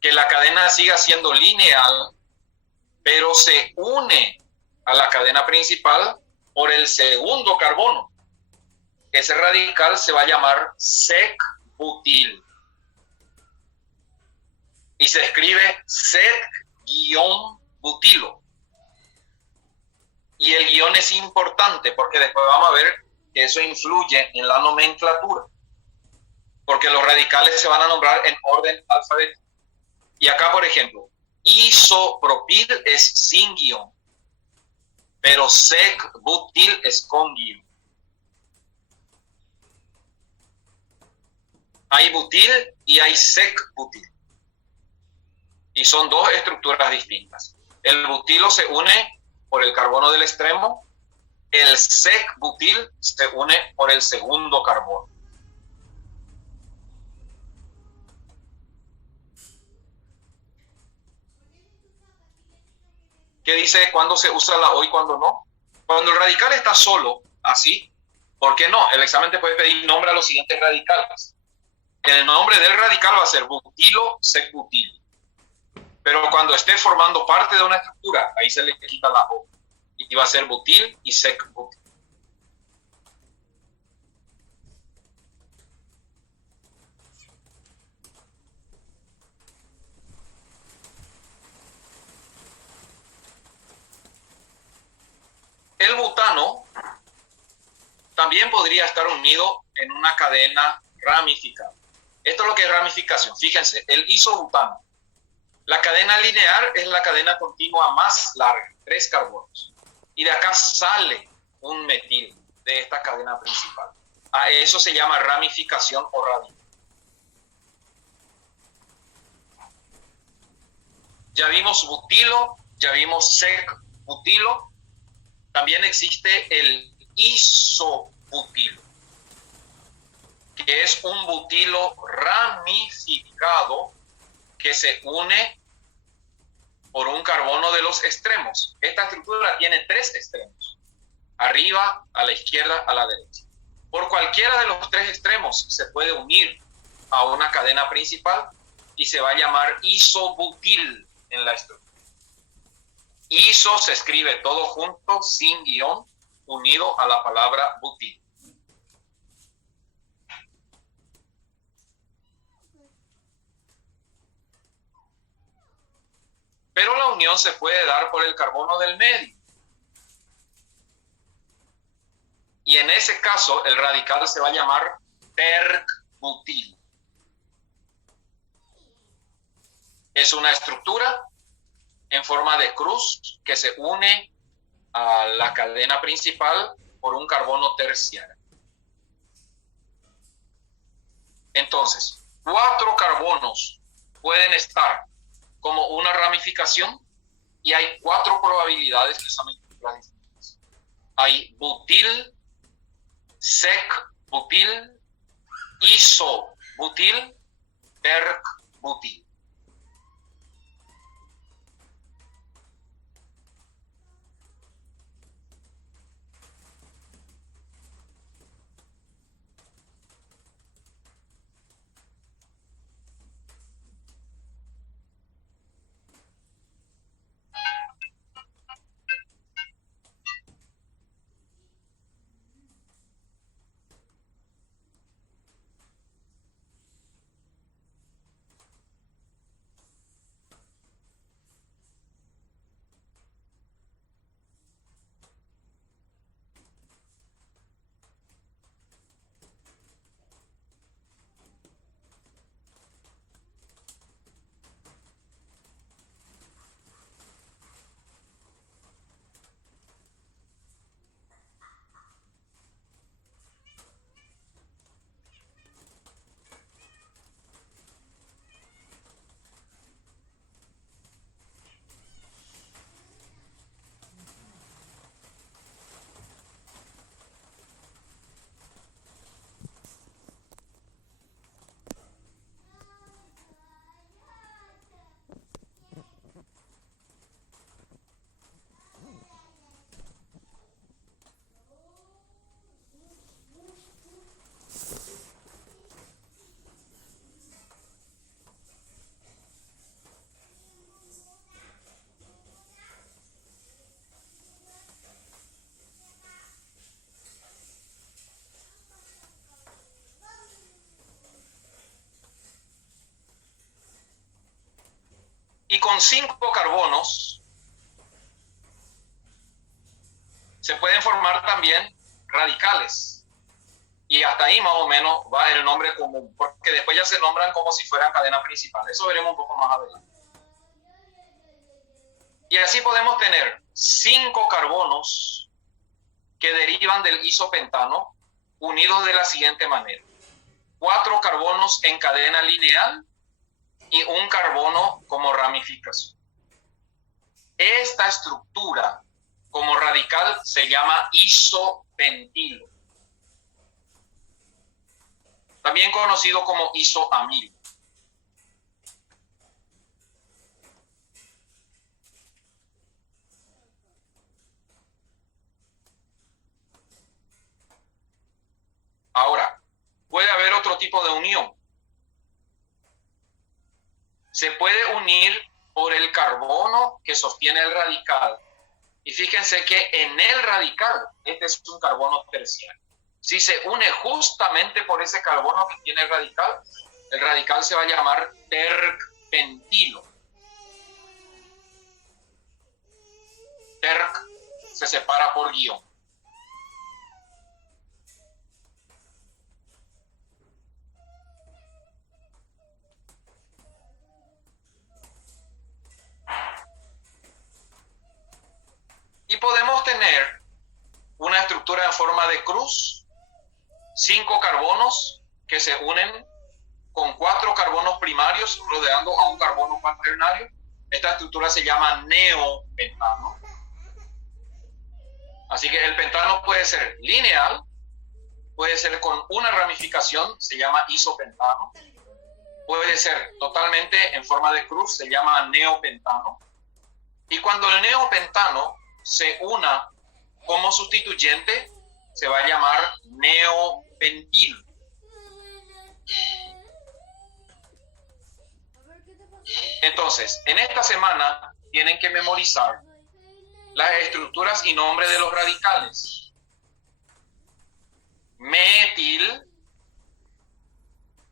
que la cadena siga siendo lineal, pero se une a la cadena principal por el segundo carbono. Ese radical se va a llamar sec-butil. Y se escribe sec-butilo. Y el guión es importante porque después vamos a ver que eso influye en la nomenclatura. Porque los radicales se van a nombrar en orden alfabético. Y acá, por ejemplo, isopropil es sin guión, pero sec-butil es con guión. Hay butil y hay sec-butil. Y son dos estructuras distintas. El butilo se une por el carbono del extremo, el sec-butil se une por el segundo carbono. ¿Qué dice cuándo se usa la O y cuándo no? Cuando el radical está solo, así, ¿por qué no? El examen te puede pedir nombre a los siguientes radicales. El nombre del radical va a ser butilo, sec-butilo. Pero cuando esté formando parte de una estructura, ahí se le quita la O. Y va a ser butil y sec-butil. El butano también podría estar unido en una cadena ramificada. Esto es lo que es ramificación. Fíjense, el isobutano. La cadena lineal es la cadena continua más larga, 3 carbonos. Y de acá sale un metil de esta cadena principal. A eso se llama ramificación o radical. Ya vimos butilo, ya vimos sec-butilo. También existe el isobutilo, que es un butilo ramificado que se une por un carbono de los extremos. Esta estructura tiene 3 extremos, arriba, a la izquierda, a la derecha. Por cualquiera de los 3 extremos se puede unir a una cadena principal y se va a llamar isobutil en la estructura. Iso se escribe todo junto, sin guión, unido a la palabra butil. Pero la unión se puede dar por el carbono del medio. Y en ese caso, el radical se va a llamar terc-butil. Es una estructura en forma de cruz que se une a la cadena principal por un carbono terciario. Entonces, 4 carbonos pueden estar como una ramificación y hay 4 probabilidades que son distintas. Hay butil, sec-butil, iso-butil, terc-butil. con 5 carbonos se pueden formar también radicales. Y hasta ahí más o menos va el nombre común, porque después ya se nombran como si fueran cadena principal. Eso veremos un poco más adelante. Y así podemos tener 5 carbonos que derivan del isopentano unidos de la siguiente manera. 4 carbonos en cadena lineal y un carbono como ramificación. Esta estructura como radical se llama isopentilo, también conocido como isoamilo. Ahora, puede haber otro tipo de unión. Se puede unir por el carbono que sostiene el radical. Y fíjense que en el radical, este es un carbono terciario. Si se une justamente por ese carbono que tiene el radical se va a llamar terpentilo. Terc se separa por guión. Y podemos tener una estructura en forma de cruz, 5 carbonos que se unen con 4 carbonos primarios rodeando a un carbono cuaternario. Esta estructura se llama neopentano. Así que el pentano puede ser lineal, puede ser con una ramificación, se llama isopentano. Puede ser totalmente en forma de cruz, se llama neopentano. Y cuando el neopentano se una como sustituyente, se va a llamar neopentilo. Entonces, en esta semana tienen que memorizar las estructuras y nombres de los radicales. Metil,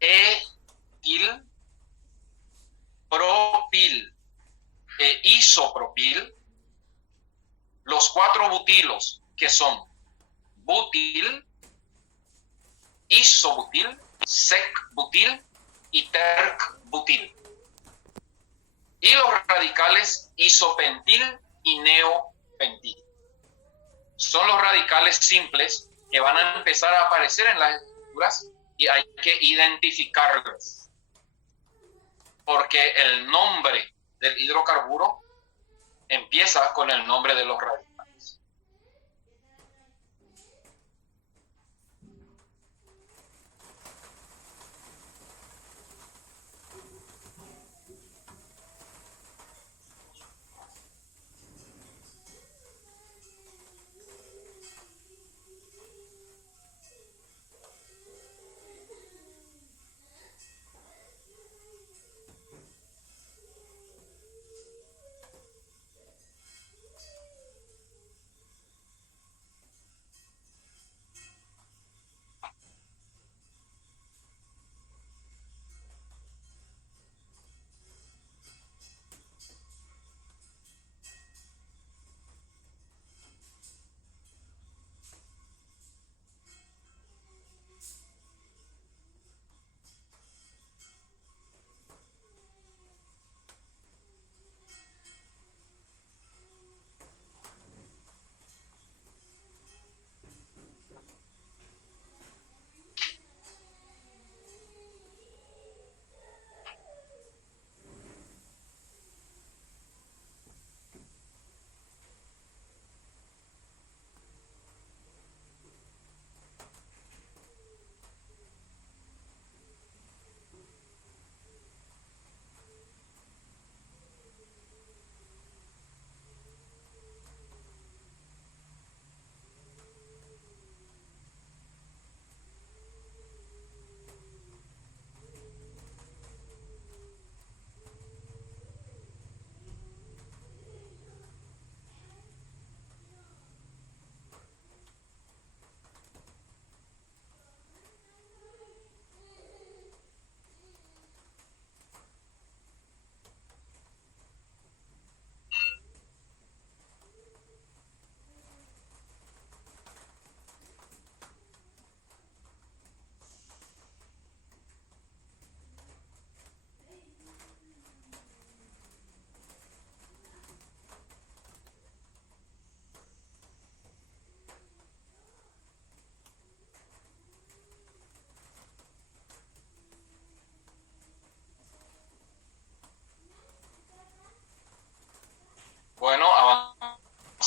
etil, propil e isopropil. Los 4 butilos, que son butil, isobutil, secbutil y tercbutil. Y los radicales isopentil y neopentil. Son los radicales simples que van a empezar a aparecer en las estructuras y hay que identificarlos. Porque el nombre del hidrocarburo empieza con el nombre de los radicales.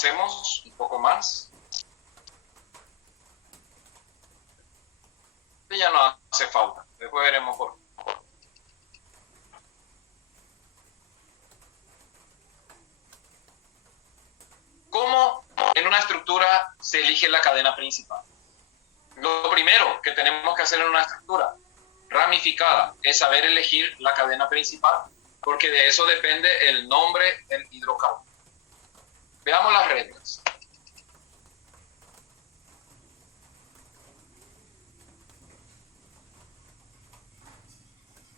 Avancemos un poco más. Ya no hace falta. Después veremos por qué. ¿Cómo en una estructura se elige la cadena principal? Lo primero que tenemos que hacer en una estructura ramificada es saber elegir la cadena principal, porque de eso depende el nombre del hidrocarburo. Veamos las reglas.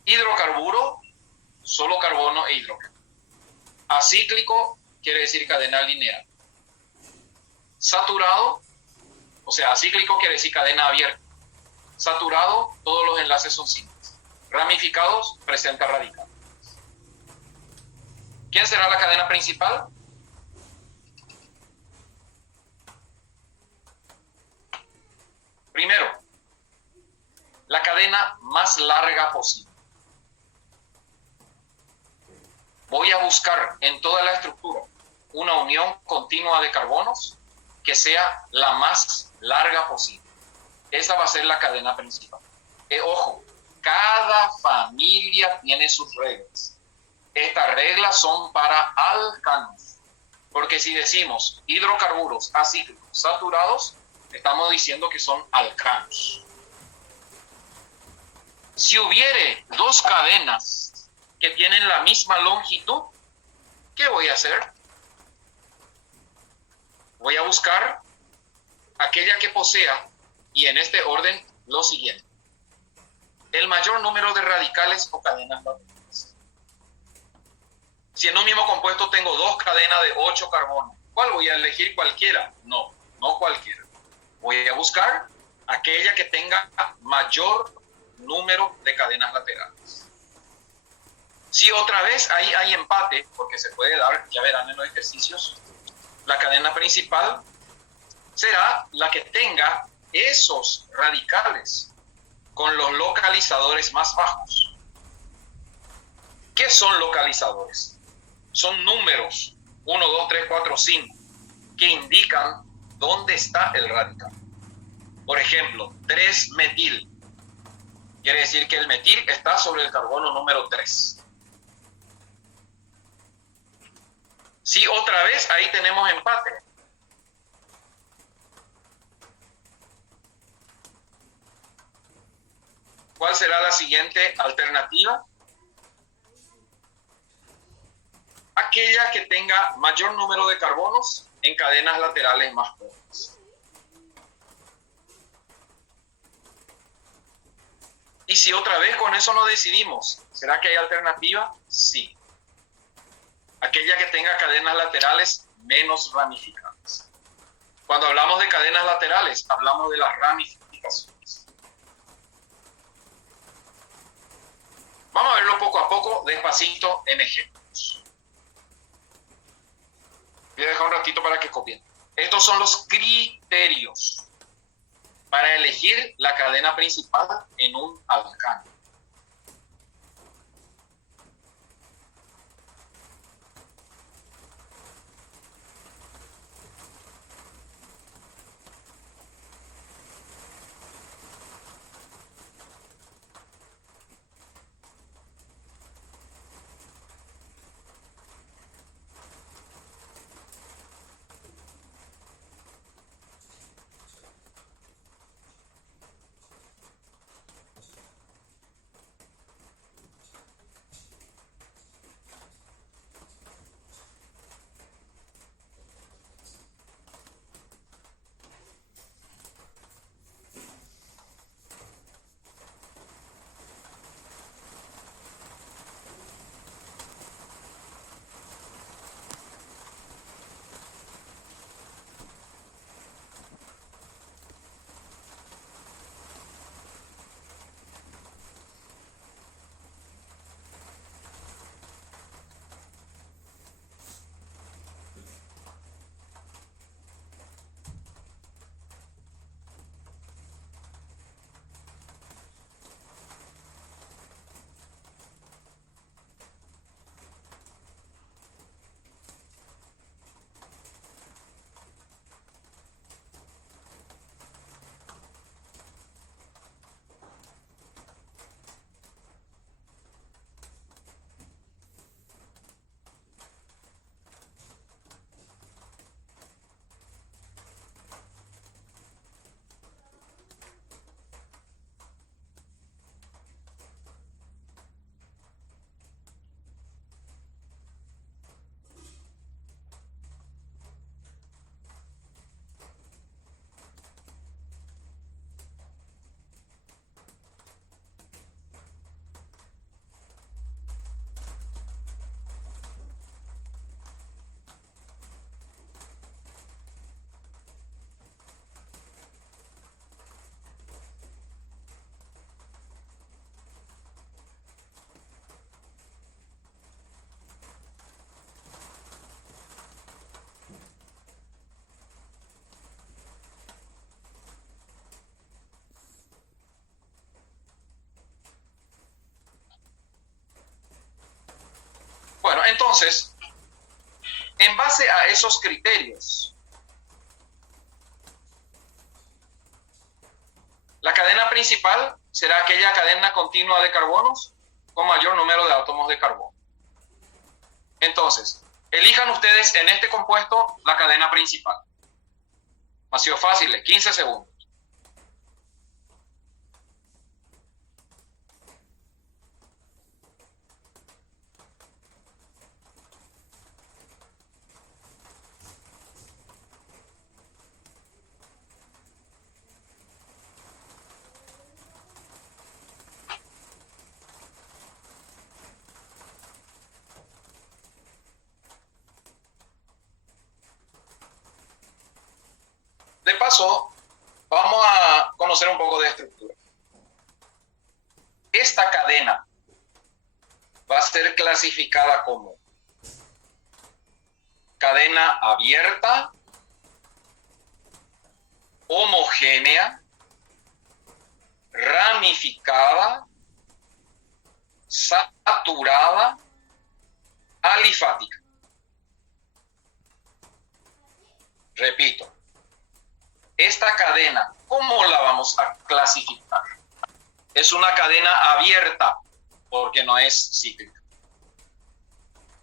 Hidrocarburo, solo carbono e hidrógeno. Acíclico quiere decir cadena lineal. Saturado, o sea, acíclico quiere decir cadena abierta. Saturado, todos los enlaces son simples. Ramificados, presenta radicales. ¿Quién será la cadena principal? Primero, la cadena más larga posible. Voy a buscar en toda la estructura una unión continua de carbonos que sea la más larga posible. Esa va a ser la cadena principal. Ojo, cada familia tiene sus reglas. Estas reglas son para alcanos, porque si decimos hidrocarburos acíclicos saturados, estamos diciendo que son alcanos. Si hubiere dos cadenas que tienen la misma longitud, ¿qué voy a hacer? Voy a buscar aquella que posea, y en este orden, lo siguiente: el mayor número de radicales o cadenas laterales. Si en un mismo compuesto tengo dos cadenas de 8 carbonos, ¿cuál voy a elegir? ¿Cualquiera? No, no cualquiera. Voy a buscar aquella que tenga mayor número de cadenas laterales. Si otra vez ahí hay empate, porque se puede dar, ya verán en los ejercicios, la cadena principal será la que tenga esos radicales con los localizadores más bajos. ¿Qué son localizadores? Son números 1, 2, 3, 4, 5 que indican dónde está el radical. Por ejemplo, 3-metil. Quiere decir que el metil está sobre el carbono número 3. Si otra vez ahí tenemos empate, ¿cuál será la siguiente alternativa? Aquella que tenga mayor número de carbonos en cadenas laterales más cortas. Y si otra vez con eso no decidimos, ¿será que hay alternativa? Sí. Aquella que tenga cadenas laterales menos ramificadas. Cuando hablamos de cadenas laterales, hablamos de las ramificaciones. Vamos a verlo poco a poco, despacito, en ejemplos. Voy a dejar un ratito para que copien. Estos son los criterios para elegir la cadena principal en un alcano. Entonces, en base a esos criterios, la cadena principal será aquella cadena continua de carbonos con mayor número de átomos de carbono. Entonces, elijan ustedes en este compuesto la cadena principal. Ha sido fácil, 15 segundos. De paso, vamos a conocer un poco de estructura. Esta cadena va a ser clasificada como cadena abierta, homogénea, ramificada, saturada, alifática. Repito. Esta cadena, ¿cómo la vamos a clasificar? Es una cadena abierta, porque no es cíclica.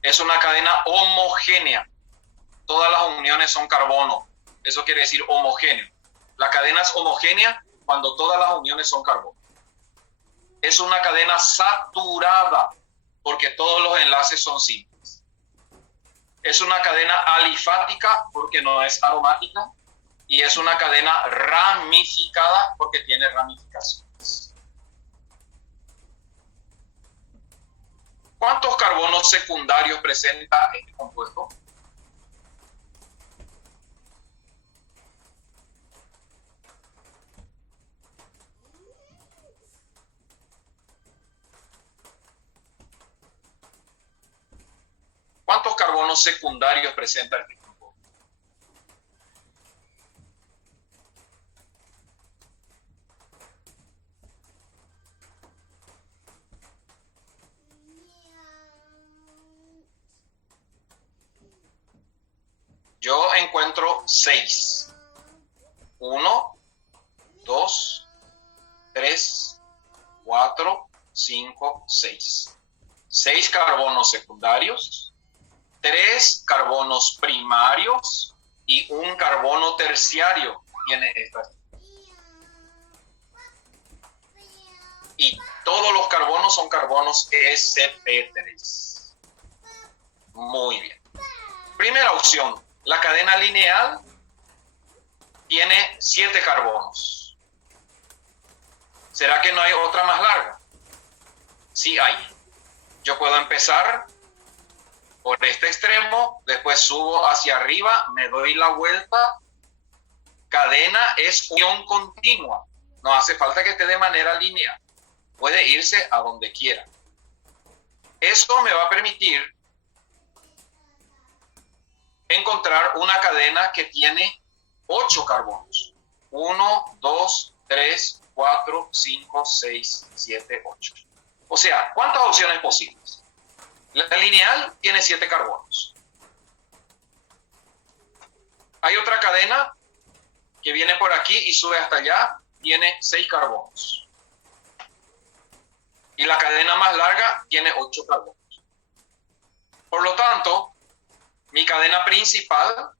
Es una cadena homogénea. Todas las uniones son carbono. Eso quiere decir homogéneo. La cadena es homogénea cuando todas las uniones son carbono. Es una cadena saturada, porque todos los enlaces son simples. Es una cadena alifática, porque no es aromática. Y es una cadena ramificada porque tiene ramificaciones. ¿Cuántos carbonos secundarios presenta este compuesto? ¿Cuántos carbonos secundarios presenta este compuesto? Yo encuentro 6. 1, 2, 3, 4, 5, 6. 6 carbonos secundarios, 3 carbonos primarios y un carbono terciario tiene esta. Y todos los carbonos son carbonos sp3. Muy bien. Primera opción. La cadena lineal tiene 7 carbonos. ¿Será que no hay otra más larga? Sí hay. Yo puedo empezar por este extremo, después subo hacia arriba, me doy la vuelta. Cadena es unión continua. No hace falta que esté de manera lineal. Puede irse a donde quiera. Eso me va a permitir encontrar una cadena que tiene 8 carbonos. 1, 2, 3, 4, 5, 6, 7, 8. O sea, ¿cuántas opciones posibles? La lineal tiene 7 carbonos. Hay otra cadena que viene por aquí y sube hasta allá, tiene 6 carbonos. Y la cadena más larga tiene 8 carbonos. Por lo tanto, mi cadena principal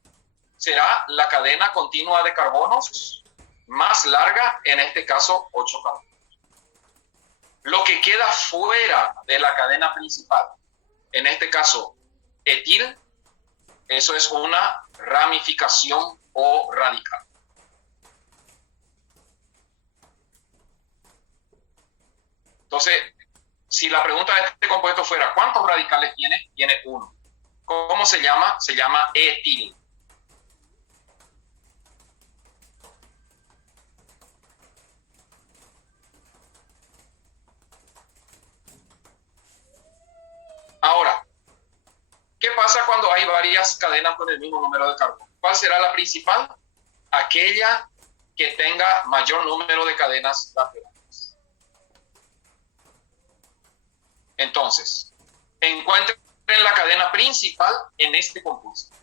será la cadena continua de carbonos más larga, en este caso 8 carbonos. Lo que queda fuera de la cadena principal, en este caso etil, eso es una ramificación o radical. Entonces, si la pregunta de este compuesto fuera ¿cuántos radicales tiene? Tiene 1. ¿Cómo se llama? Se llama etil. Ahora, ¿qué pasa cuando hay varias cadenas con el mismo número de carbono? ¿Cuál será la principal? Aquella que tenga mayor número de cadenas laterales. Entonces, encuentre en la cadena principal en este compuesto.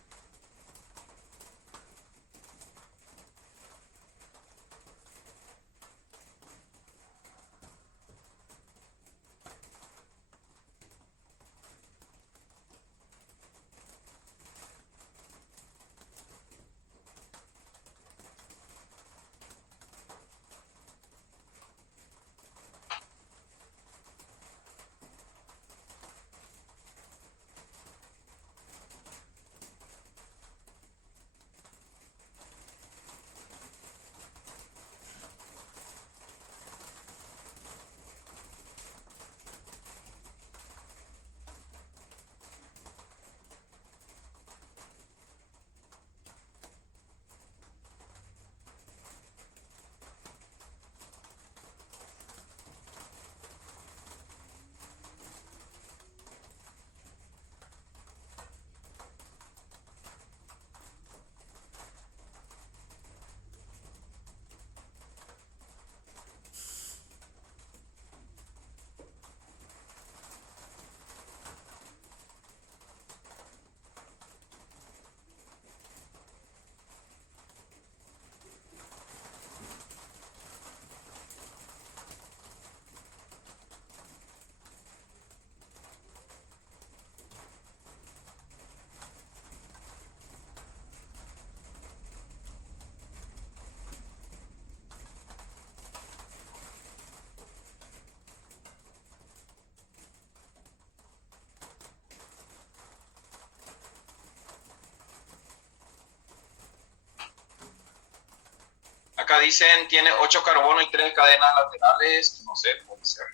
Acá dicen, tiene 8 carbonos y 3 cadenas laterales, no sé, puede ser.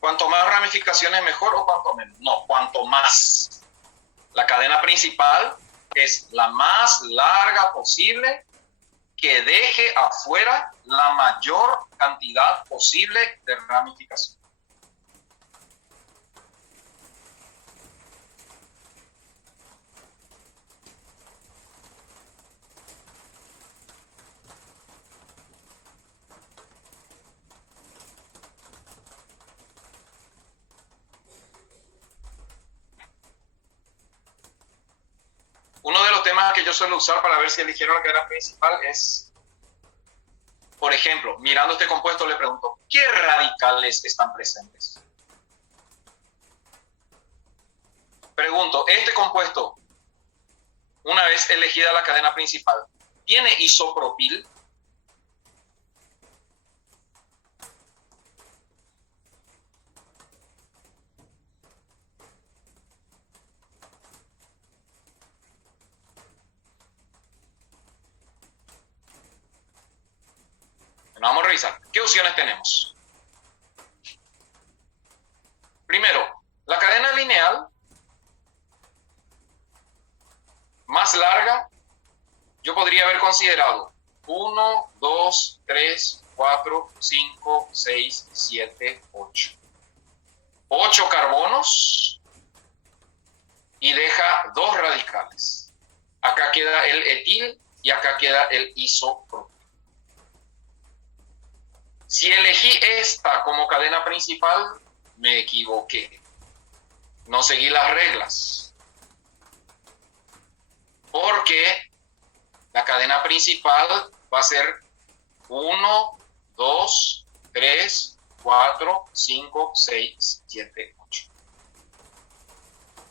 Cuanto más ramificaciones mejor o cuanto menos. No, cuanto más. La cadena principal es la más larga posible, que deje afuera la mayor cantidad posible de ramificación. Uno de los temas que yo suelo usar para ver si eligieron la cadena principal es, por ejemplo, mirando este compuesto le pregunto, ¿qué radicales están presentes? Pregunto, este compuesto, una vez elegida la cadena principal, ¿tiene isopropil? Bueno, vamos a revisar. ¿Qué opciones tenemos? Primero, la cadena lineal más larga, yo podría haber considerado 1, 2, 3, 4, 5, 6, 7, 8. 8 carbonos y deja 2 radicales. Acá queda el etil y acá queda el isopropil. Si elegí esta como cadena principal, me equivoqué. No seguí las reglas. Porque la cadena principal va a ser 1, 2, 3, 4, 5, 6, 7, 8.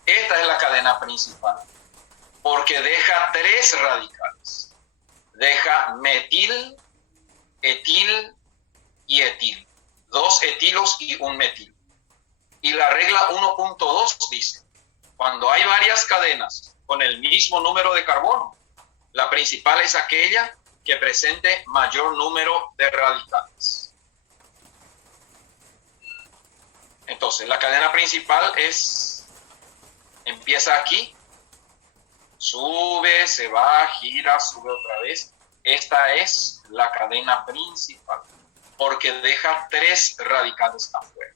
Esta es la cadena principal. Porque deja 3 radicales. Deja metil, etil y etil. 2 etilos y un metil. Y la regla 1.2 dice, cuando hay varias cadenas con el mismo número de carbono, la principal es aquella que presente mayor número de radicales. Entonces, la cadena principal empieza aquí, sube, se va, gira, sube otra vez. Esta es la cadena principal, porque deja 3 radicales afuera.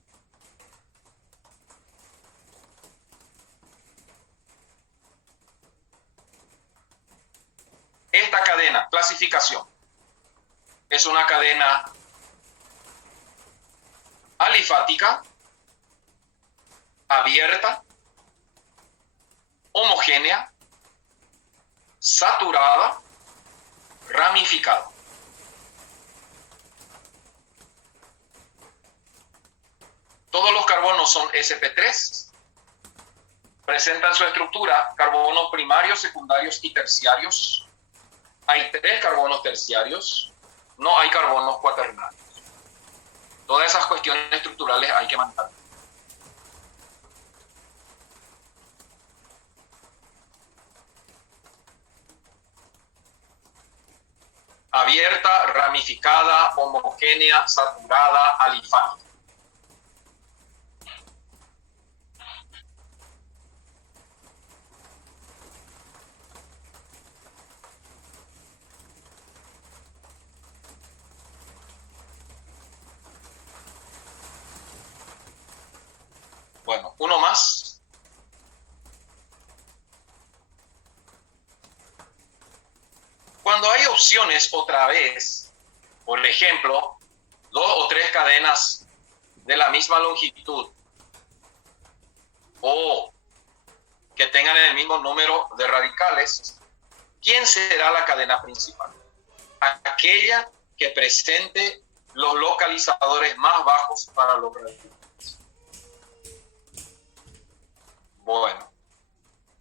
Esta cadena, clasificación, es una cadena alifática, abierta, homogénea, saturada, ramificada. Todos los carbonos son sp3. Presentan su estructura carbonos primarios, secundarios y terciarios. Hay 3 carbonos terciarios, no hay carbonos cuaternarios. Todas esas cuestiones estructurales hay que mantener. Abierta, ramificada, homogénea, saturada, alifática. Bueno, uno más. Cuando hay opciones otra vez, por ejemplo, 2 o 3 cadenas de la misma longitud o que tengan el mismo número de radicales, ¿quién será la cadena principal? Aquella que presente los localizadores más bajos para los radicales. Bueno,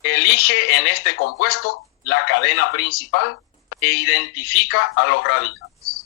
elige en este compuesto la cadena principal e identifica a los radicales.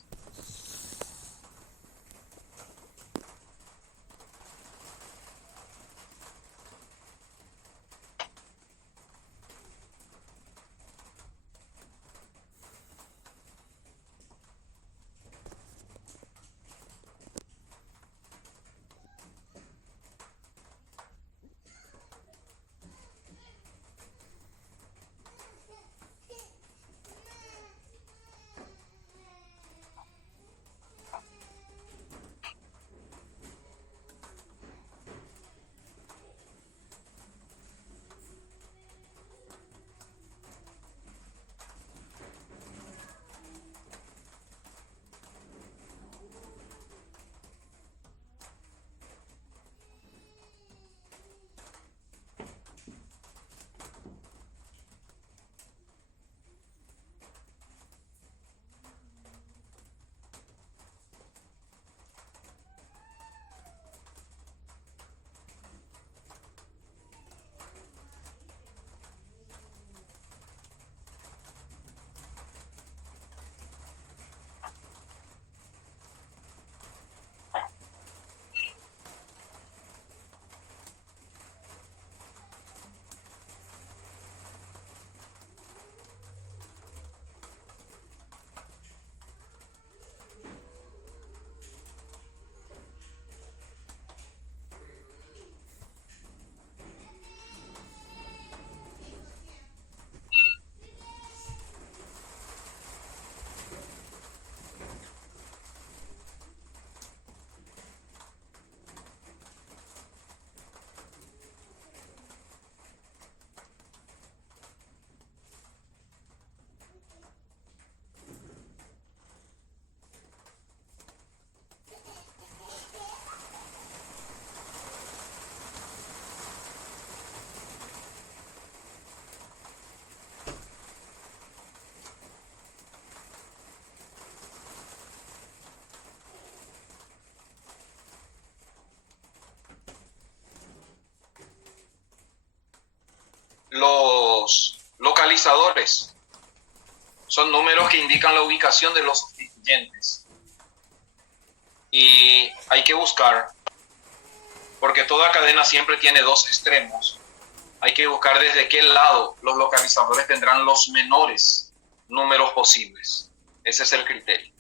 Los localizadores son números que indican la ubicación de los sustituyentes. Y hay que buscar, porque toda cadena siempre tiene 2 extremos, hay que buscar desde qué lado los localizadores tendrán los menores números posibles. Ese es el criterio.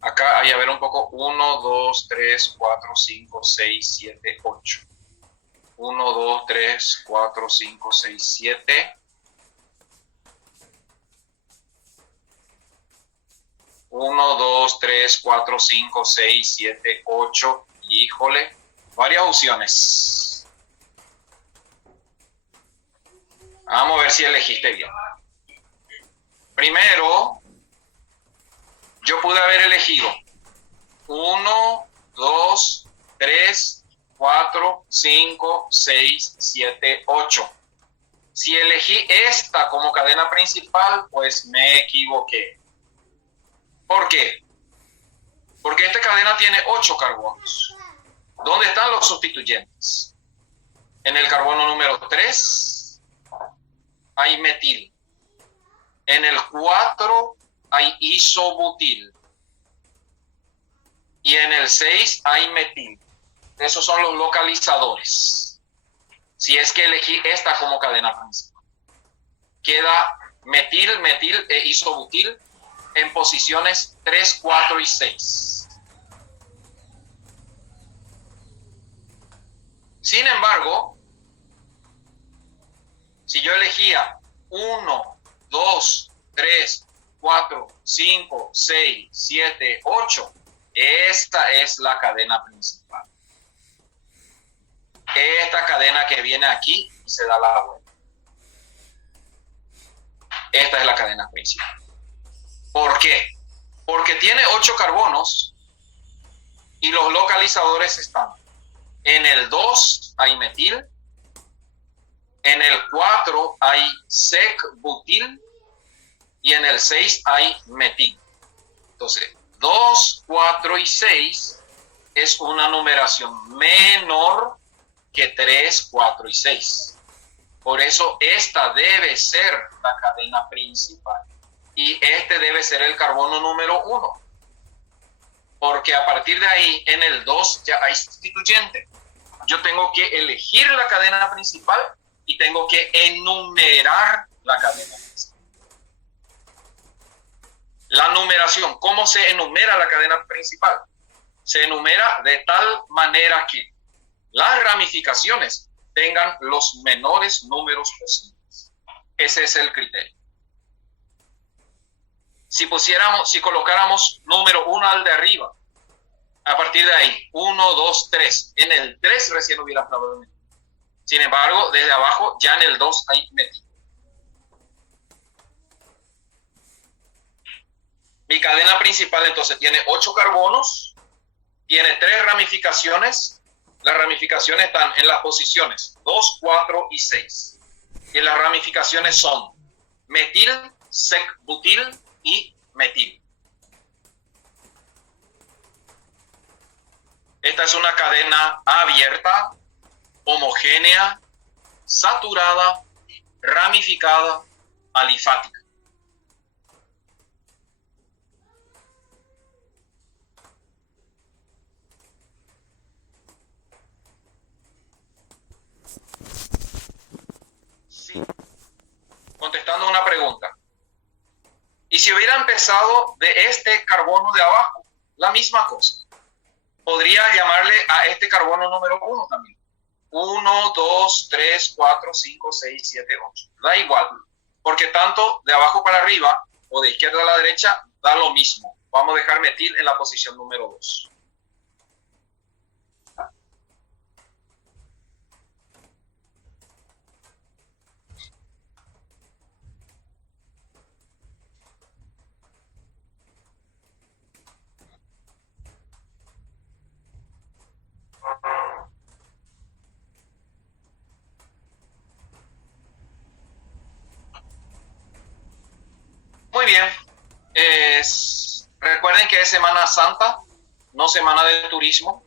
Acá hay, a ver un poco, 1, 2, 3, 4, 5, 6, 7, 8. 1, 2, 3, 4, 5, 6, 7. 1, 2, 3, 4, 5, 6, 7, 8. Híjole, varias opciones. Vamos a ver si elegiste bien. Primero, yo pude haber elegido 1, 2, 3, 4. 4, 5, 6, 7, 8. Si elegí esta como cadena principal, pues me equivoqué. ¿Por qué? Porque esta cadena tiene 8 carbonos. ¿Dónde están los sustituyentes? En el carbono número 3 hay metil. En el 4 hay isobutil. Y en el 6 hay metil. Esos son los localizadores. Si es que elegí esta como cadena principal. Queda metil, metil e isobutil en posiciones 3, 4 y 6. Sin embargo, si yo elegía 1, 2, 3, 4, 5, 6, 7, 8, esta es la cadena principal. Esta cadena que viene aquí y se da la vuelta. Esta es la cadena principal. ¿Por qué? Porque tiene 8 carbonos y los localizadores están en el 2 hay metil, en el 4 hay sec-butil y en el 6 hay metil. Entonces, 2, 4 y 6 es una numeración menor que 3, 4 y 6. Por eso esta debe ser la cadena principal. Y este debe ser el carbono número 1. Porque a partir de ahí, en el 2 ya hay sustituyente. Yo tengo que elegir la cadena principal y tengo que enumerar la cadena principal. La numeración, ¿cómo se enumera la cadena principal? Se enumera de tal manera que las ramificaciones tengan los menores números posibles. Ese es el criterio. Si colocáramos número 1 al de arriba, a partir de ahí, 1, 2, 3. En el 3 recién hubiera estado el metil. Sin embargo, desde abajo, ya en el 2 hay metil. Mi cadena principal entonces tiene 8 carbonos, tiene 3 ramificaciones. Las ramificaciones están en las posiciones 2, 4 y 6. Y las ramificaciones son metil, sec-butil y metil. Esta es una cadena abierta, homogénea, saturada, ramificada, alifática. Sí. Contestando una pregunta. ¿Y si hubiera empezado de este carbono de abajo? La misma cosa. Podría llamarle a este carbono número 1 también. 1, 2, 3, 4, 5, 6, 7, 8. Da igual. Porque tanto de abajo para arriba o de izquierda a la derecha da lo mismo. Vamos a dejar metil en la posición número 2. Muy bien. Recuerden que es Semana Santa, no semana de turismo.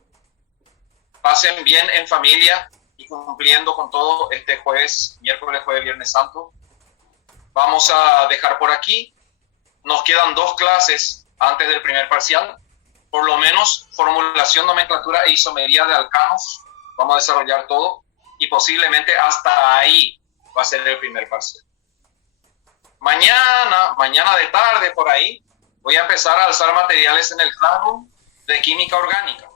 Pasen bien en familia y cumpliendo con todo este jueves, miércoles, jueves, viernes santo. Vamos a dejar por aquí. Nos quedan 2 clases antes del primer parcial. Por lo menos formulación, nomenclatura e isomería de alcanos. Vamos a desarrollar todo y posiblemente hasta ahí va a ser el primer parcial. Mañana de tarde por ahí, voy a empezar a alzar materiales en el Classroom de química orgánica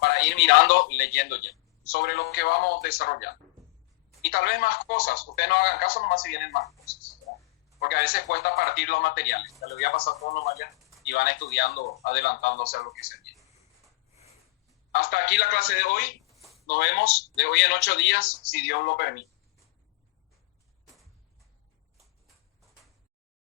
para ir mirando, leyendo ya sobre lo que vamos desarrollando. Y tal vez más cosas. Ustedes no hagan caso nomás si vienen más cosas, ¿verdad? Porque a veces cuesta partir los materiales. Ya les voy a pasar todo nomás ya y van estudiando, adelantándose a lo que se viene. Hasta aquí la clase de hoy. Nos vemos de hoy en 8 días, si Dios lo permite.